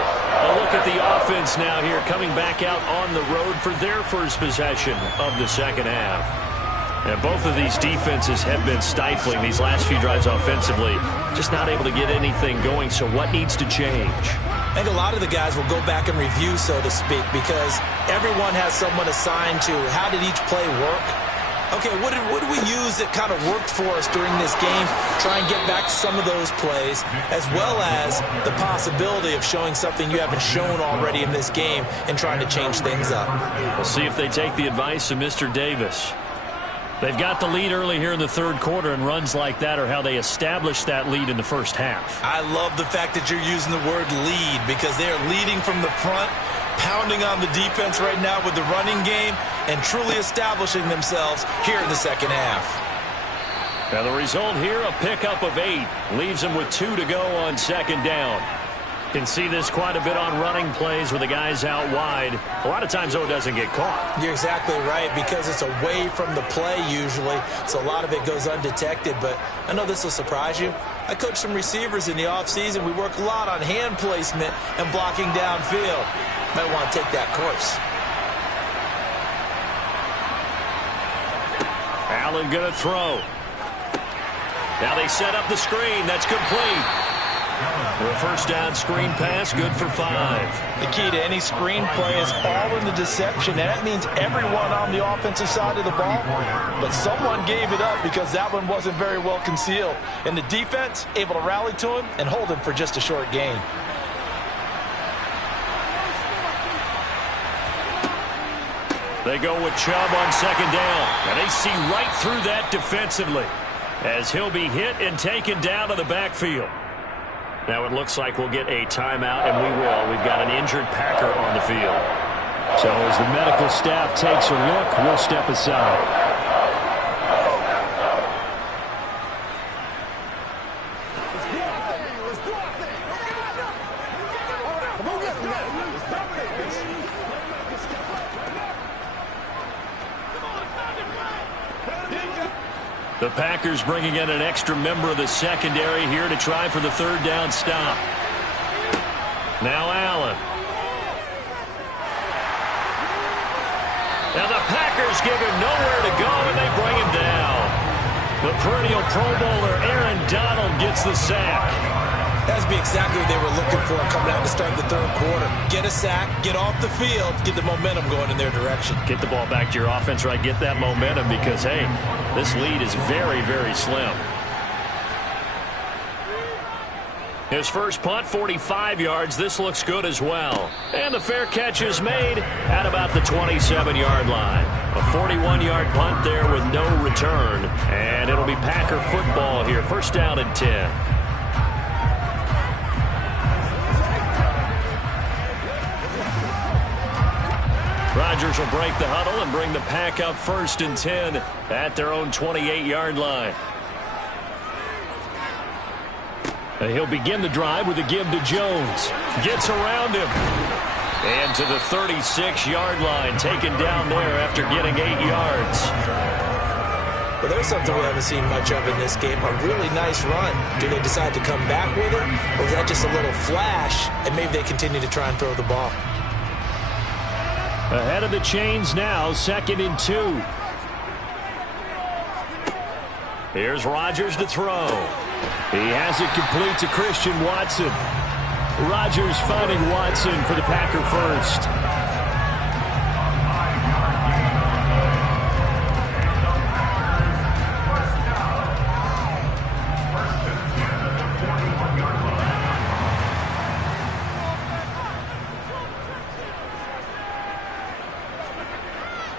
A look at the offense now here coming back out on the road for their first possession of the second half. And both of these defenses have been stifling these last few drives offensively. Just not able to get anything going, so what needs to change? I think a lot of the guys will go back and review, so to speak, because everyone has someone assigned to how did each play work. Okay, what did we use that kind of worked for us during this game? Try and get back to some of those plays, as well as the possibility of showing something you haven't shown already in this game and trying to change things up. We'll see if they take the advice of Mr. Davis. They've got the lead early here in the third quarter, and runs like that are how they establish that lead in the first half. I love the fact that you're using the word lead, because they're leading from the front, pounding on the defense right now with the running game, and truly establishing themselves here in the second half. Now the result here, a pickup of 8. Leaves them with 2 to go on second down. Can see this quite a bit on running plays with the guys out wide. A lot of times, though, it doesn't get caught. You're exactly right, because it's away from the play usually, so a lot of it goes undetected. But I know this will surprise you. I coach some receivers in the offseason. We work a lot on hand placement and blocking downfield. Might want to take that course. Allen going to throw. Now they set up the screen. That's complete. The first down screen pass, good for 5. The key to any screen play is all in the deception, and that means everyone on the offensive side of the ball. But someone gave it up because that one wasn't very well concealed. And the defense able to rally to him and hold him for just a short gain. They go with Chubb on second down, and they see right through that defensively as he'll be hit and taken down to the backfield. Now it looks like we'll get a timeout, and we will. We've got an injured Packer on the field. So as the medical staff takes a look, we'll step aside. The Packers bringing in an extra member of the secondary here to try for the third down stop. Now Allen. Now the Packers give him nowhere to go, and they bring him down. The perennial Pro Bowler Aaron Donald gets the sack. That would be exactly what they were looking for coming out to start the third quarter. Get a sack, get off the field, get the momentum going in their direction. Get the ball back to your offense, right? Get that momentum because, hey, this lead is very, very slim. His first punt, 45 yards. This looks good as well. And the fair catch is made at about the 27-yard line. A 41-yard punt there with no return. And it'll be Packer football here. First down and 10. Rodgers will break the huddle and bring the Pack up first and 10 at their own 28-yard line. He'll begin the drive with a give to Jones. Gets around him. And to the 36-yard line, taken down there after getting 8 yards. But there's something we haven't seen much of in this game, a really nice run. Do they decide to come back with it, or is that just a little flash, and maybe they continue to try and throw the ball? Ahead of the chains now, 2nd and 2. Here's Rodgers to throw. He has it complete to Christian Watson. Rodgers finding Watson for the Packer first.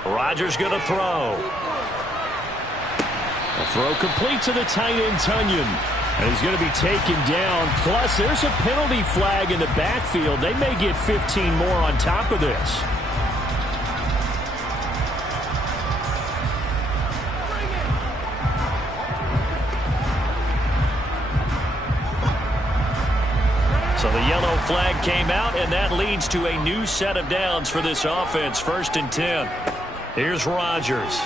Rodgers going to throw. A throw complete to the tight end, Tunyon. And he's going to be taken down. Plus, there's a penalty flag in the backfield. They may get 15 more on top of this. So the yellow flag came out, and that leads to a new set of downs for this offense. 1st and 10. Here's Rodgers.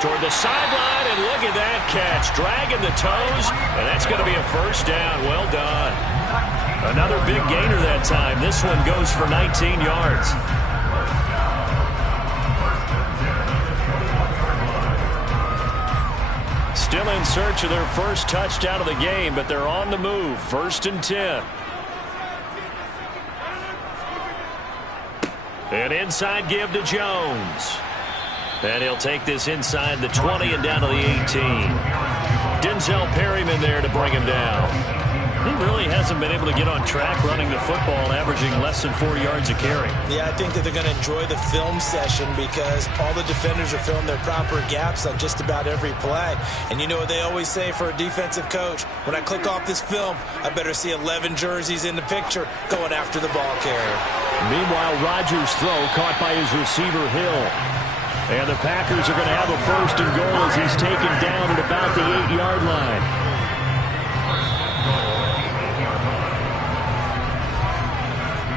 Toward the sideline, and look at that catch. Dragging the toes, and that's going to be a first down. Well done. Another big gainer that time. This one goes for 19 yards. Still in search of their first touchdown of the game, but they're on the move. 1st and 10. An inside give to Jones. And he'll take this inside the 20 and down to the 18. Denzel Perryman there to bring him down. He really hasn't been able to get on track running the football, averaging less than 4 yards a carry. Yeah, I think that they're going to enjoy the film session because all the defenders are filling their proper gaps on just about every play. And you know what they always say for a defensive coach? When I click off this film, I better see 11 jerseys in the picture going after the ball carrier. Meanwhile, Rodgers' throw caught by his receiver, Hill. And the Packers are going to have a 1st and goal as he's taken down at about the 8-yard line.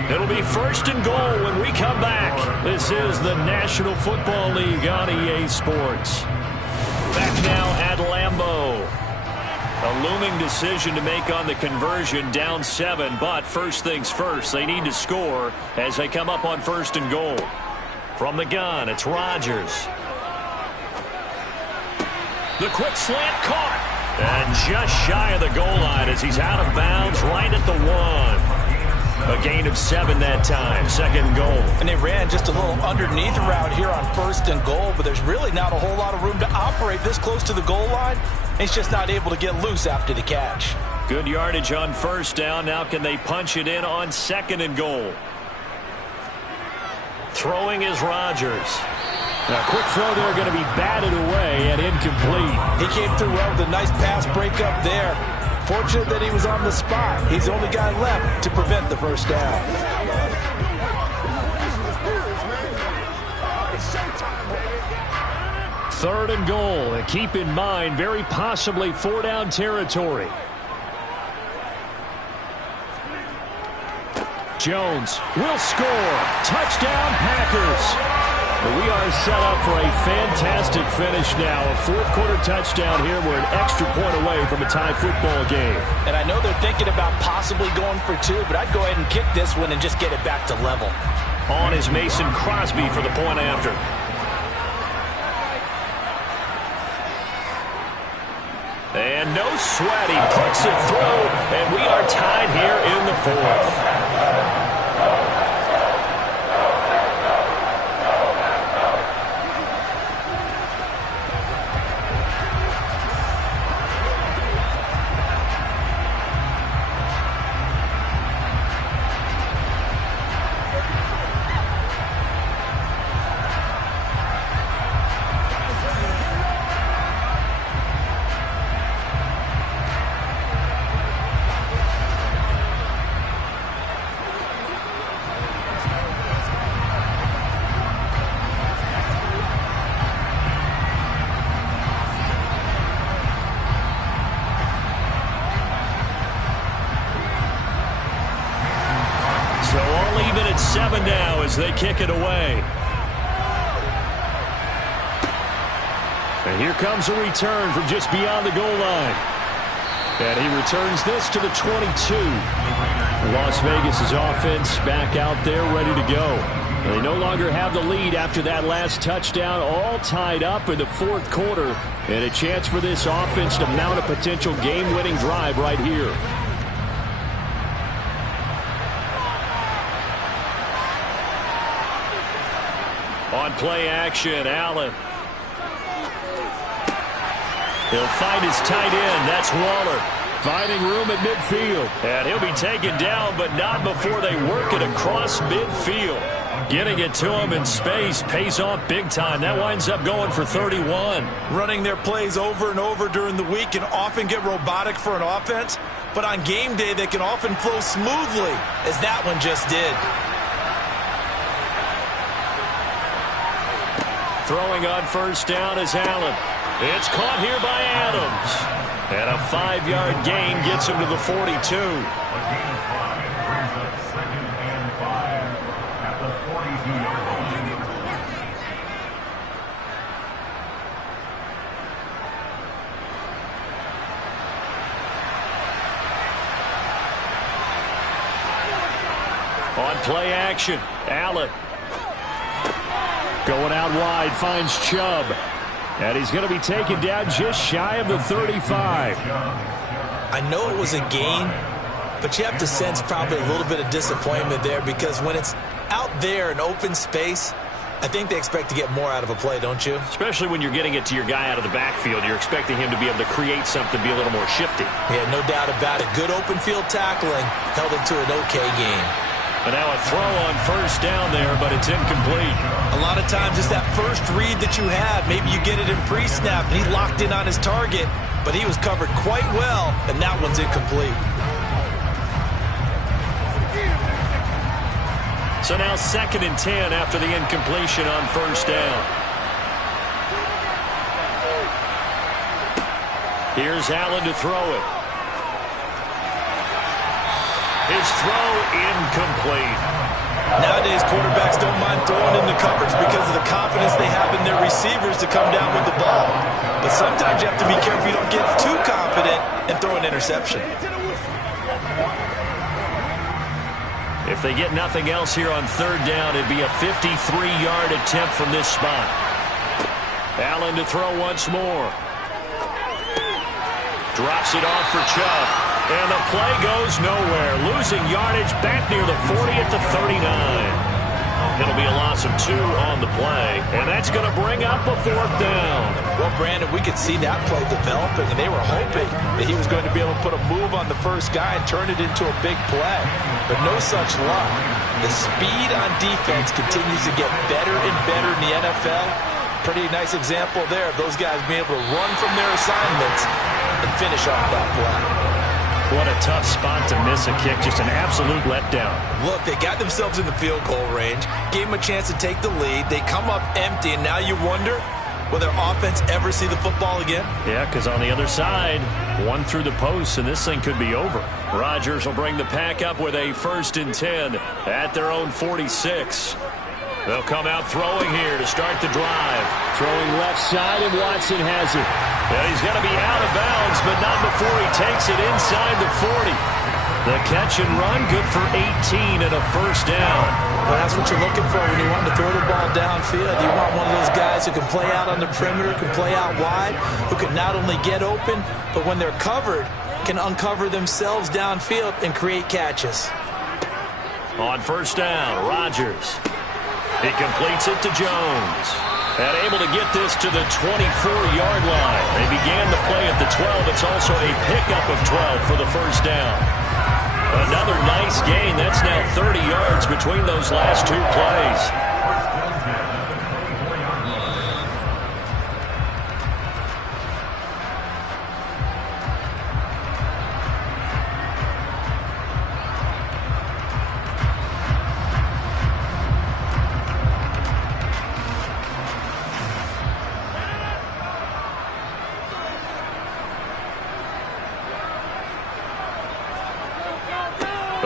It'll be 1st and goal when we come back. This is the National Football League on EA Sports. Back now at Lambeau. A looming decision to make on the conversion, down 7, but first things first, they need to score as they come up on 1st and goal. From the gun, it's Rodgers. The quick slant caught. And just shy of the goal line as he's out of bounds right at the 1. A gain of 7 that time, 2nd goal. And they ran just a little underneath route here on 1st and goal, but there's really not a whole lot of room to operate this close to the goal line. He's just not able to get loose after the catch. Good yardage on 1st down. Now can they punch it in on 2nd and goal? Throwing is Rodgers. A quick throw there going to be batted away and incomplete. He came through well with a nice pass breakup there. Fortunate that he was on the spot. He's the only guy left to prevent the 1st down. 3rd and goal. And keep in mind, very possibly 4-down territory. Jones will score. Touchdown, Packers. We are set up for a fantastic finish now. A 4th-quarter touchdown here. We're an extra point away from a tie football game. And I know they're thinking about possibly going for 2, but I'd go ahead and kick this one and just get it back to level. On is Mason Crosby for the point after. And no sweat. He puts it through, and we are tied here in the 4th. So all even at 7 now as they kick it away. And here comes a return from just beyond the goal line. And he returns this to the 22. Las Vegas' offense back out there ready to go. They no longer have the lead after that last touchdown, all tied up in the 4th quarter. And a chance for this offense to mount a potential game-winning drive right here. On play action, Allen. He'll find his tight end. That's Waller. Finding room at midfield. And he'll be taken down, but not before they work it across midfield. Getting it to him in space pays off big time. That winds up going for 31. Running their plays over and over during the week can often get robotic for an offense, but on game day they can often flow smoothly, as that one just did. Throwing on 1st down is Allen. It's caught here by Adams. And a 5-yard gain gets him to the 42. On play action, Allen. Going out wide, finds Chubb. And he's going to be taken down just shy of the 35. I know it was a gain, but you have to sense probably a little bit of disappointment there, because when it's out there in open space, I think they expect to get more out of a play, don't you? Especially when you're getting it to your guy out of the backfield. You're expecting him to be able to create something, be a little more shifty. Yeah, no doubt about it. Good open field tackling held him to an okay game. And now a throw on 1st down there, but it's incomplete. A lot of times it's that first read that you have. Maybe you get it in pre-snap, and he locked in on his target, but he was covered quite well, and that one's incomplete. So now 2nd and 10 after the incompletion on 1st down. Here's Allen to throw it. His throw incomplete. Nowadays, quarterbacks don't mind throwing into coverage because of the confidence they have in their receivers to come down with the ball. But sometimes you have to be careful you don't get too confident and throw an interception. If they get nothing else here on third down, it'd be a 53-yard attempt from this spot. Allen to throw once more. Drops it off for Chubb. And the play goes nowhere. Losing yardage back near the 40 at the 39. It'll be a loss of 2 on the play. And that's going to bring up a 4th down. Well, Brandon, we could see that play developing, and they were hoping that he was going to be able to put a move on the first guy and turn it into a big play. But no such luck. The speed on defense continues to get better and better in the NFL. Pretty nice example there of those guys being able to run from their assignments and finish off that play. What a tough spot to miss a kick. Just an absolute letdown. Look, they got themselves in the field goal range, gave them a chance to take the lead. They come up empty, and now you wonder, will their offense ever see the football again? Yeah, because on the other side, one through the post, and this thing could be over. Rodgers will bring the pack up with a 1st and 10 at their own 46. They'll come out throwing here to start the drive. Throwing left side, and Watson has it. Yeah, he's going to be out of bounds, but not before he takes it inside the 40. The catch and run, good for 18 and a 1st down. Well, that's what you're looking for when you want to throw the ball downfield. You want one of those guys who can play out on the perimeter, can play out wide, who can not only get open, but when they're covered, can uncover themselves downfield and create catches. On 1st down, Rodgers. He completes it to Jones. And able to get this to the 24-yard line. They began the play at the 12. It's also a pickup of 12 for the 1st down. Another nice gain. That's now 30 yards between those last 2 plays.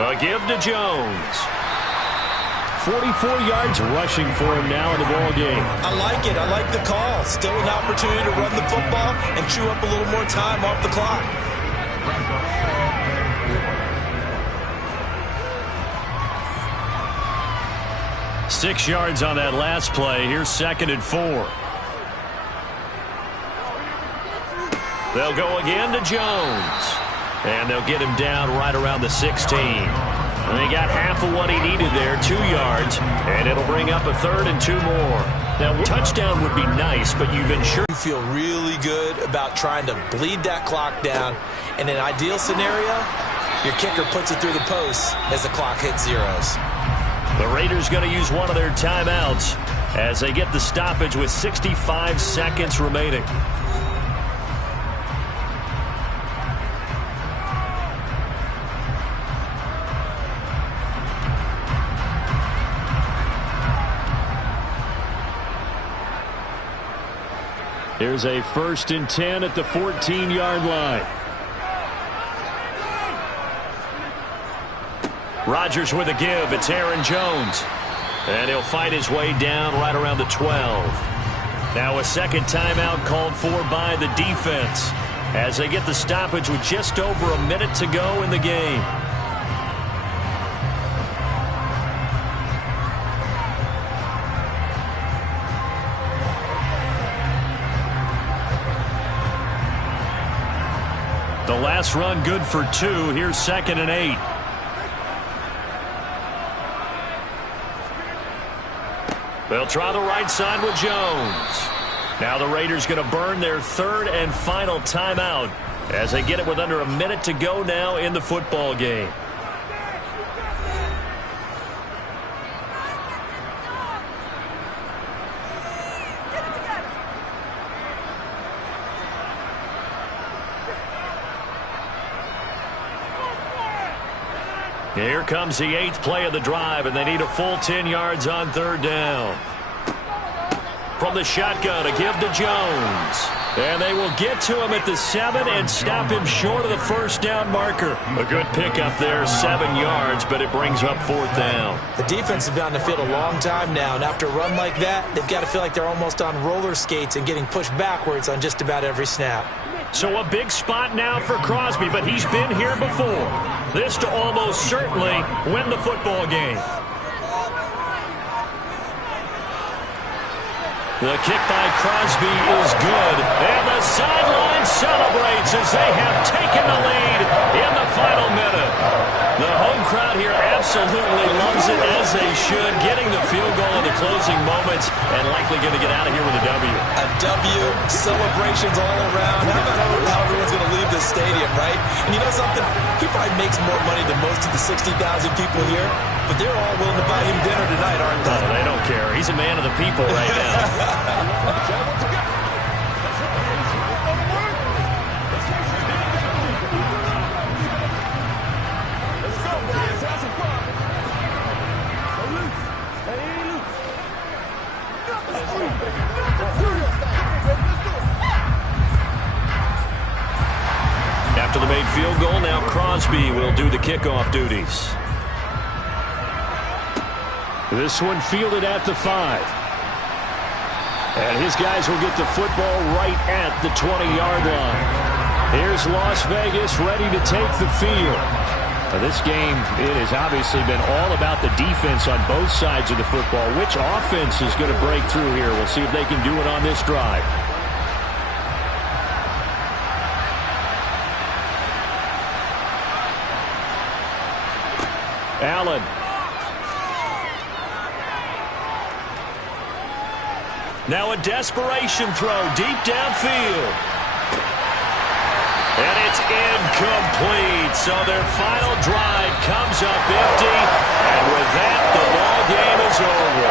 A give to Jones. 44 yards rushing for him now in the ball game. I like it. I like the call. Still an opportunity to run the football and chew up a little more time off the clock. Six yards on that last play. Here's 2nd and 4. They'll go again to Jones. And they'll get him down right around the 16. And they got half of what he needed there, 2 yards. And it'll bring up a 3rd and 2 more. Now, a touchdown would be nice, but you've ensured. You feel really good about trying to bleed that clock down. In an ideal scenario, your kicker puts it through the post as the clock hits zeros. The Raiders going to use one of their timeouts as they get the stoppage with 65 seconds remaining. Here's a 1st and 10 at the 14-yard line. Rodgers with a give. It's Aaron Jones. And he'll fight his way down right around the 12. Now a 2nd timeout called for by the defense as they get the stoppage with just over a minute to go in the game. The last run good for 2. Here's 2nd and 8. They'll try the right side with Jones. Now the Raiders going to burn their 3rd and final timeout as they get it with under a minute to go now in the football game. Here comes the 8th play of the drive, and they need a full 10 yards on 3rd down. from the shotgun to give to Jones. And they will get to him at the 7 and stop him short of the first down marker. A good pickup there, 7 yards, but it brings up 4th down. The defense has been on the field a long time now, and after a run like that, they've got to feel like they're almost on roller skates and getting pushed backwards on just about every snap. So a big spot now for Crosby, but he's been here before. This to almost certainly win the football game. The kick by Crosby is good, and the sideline celebrates as they have taken the lead in the final minute. The home crowd here absolutely loves it, as they should, getting the field goal in the closing moments and likely going to get out of here with a W. A W, celebrations all around. How about how everyone's going to leave this stadium, right? And you know something? He probably makes more money than most of the 60,000 people here, but they're all willing to buy him dinner tonight, aren't they? Oh, they don't care. He's a man of the people right now. After the made field goal, now Crosby will do the kickoff duties. This one fielded at the 5. And his guys will get the football right at the 20-yard line. Here's Las Vegas ready to take the field. Now this game, it has obviously been all about the defense on both sides of the football. Which offense is going to break through here? We'll see if they can do it on this drive. Allen. Now a desperation throw deep downfield. And it's incomplete. So their final drive comes up empty. And with that, the ball game is over.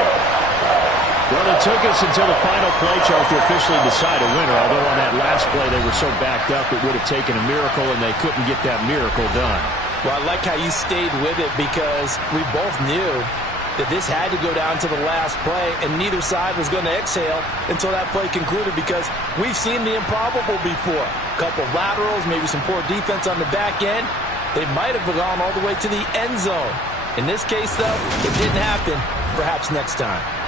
Well, it took us until the final play, Charles, to officially decide a winner. Although on that last play they were so backed up, it would have taken a miracle, and they couldn't get that miracle done. Well, I like how you stayed with it, because we both knew that this had to go down to the last play, and neither side was going to exhale until that play concluded, because we've seen the improbable before. A couple of laterals, maybe some poor defense on the back end. They might have gone all the way to the end zone. In this case, though, it didn't happen. Perhaps next time.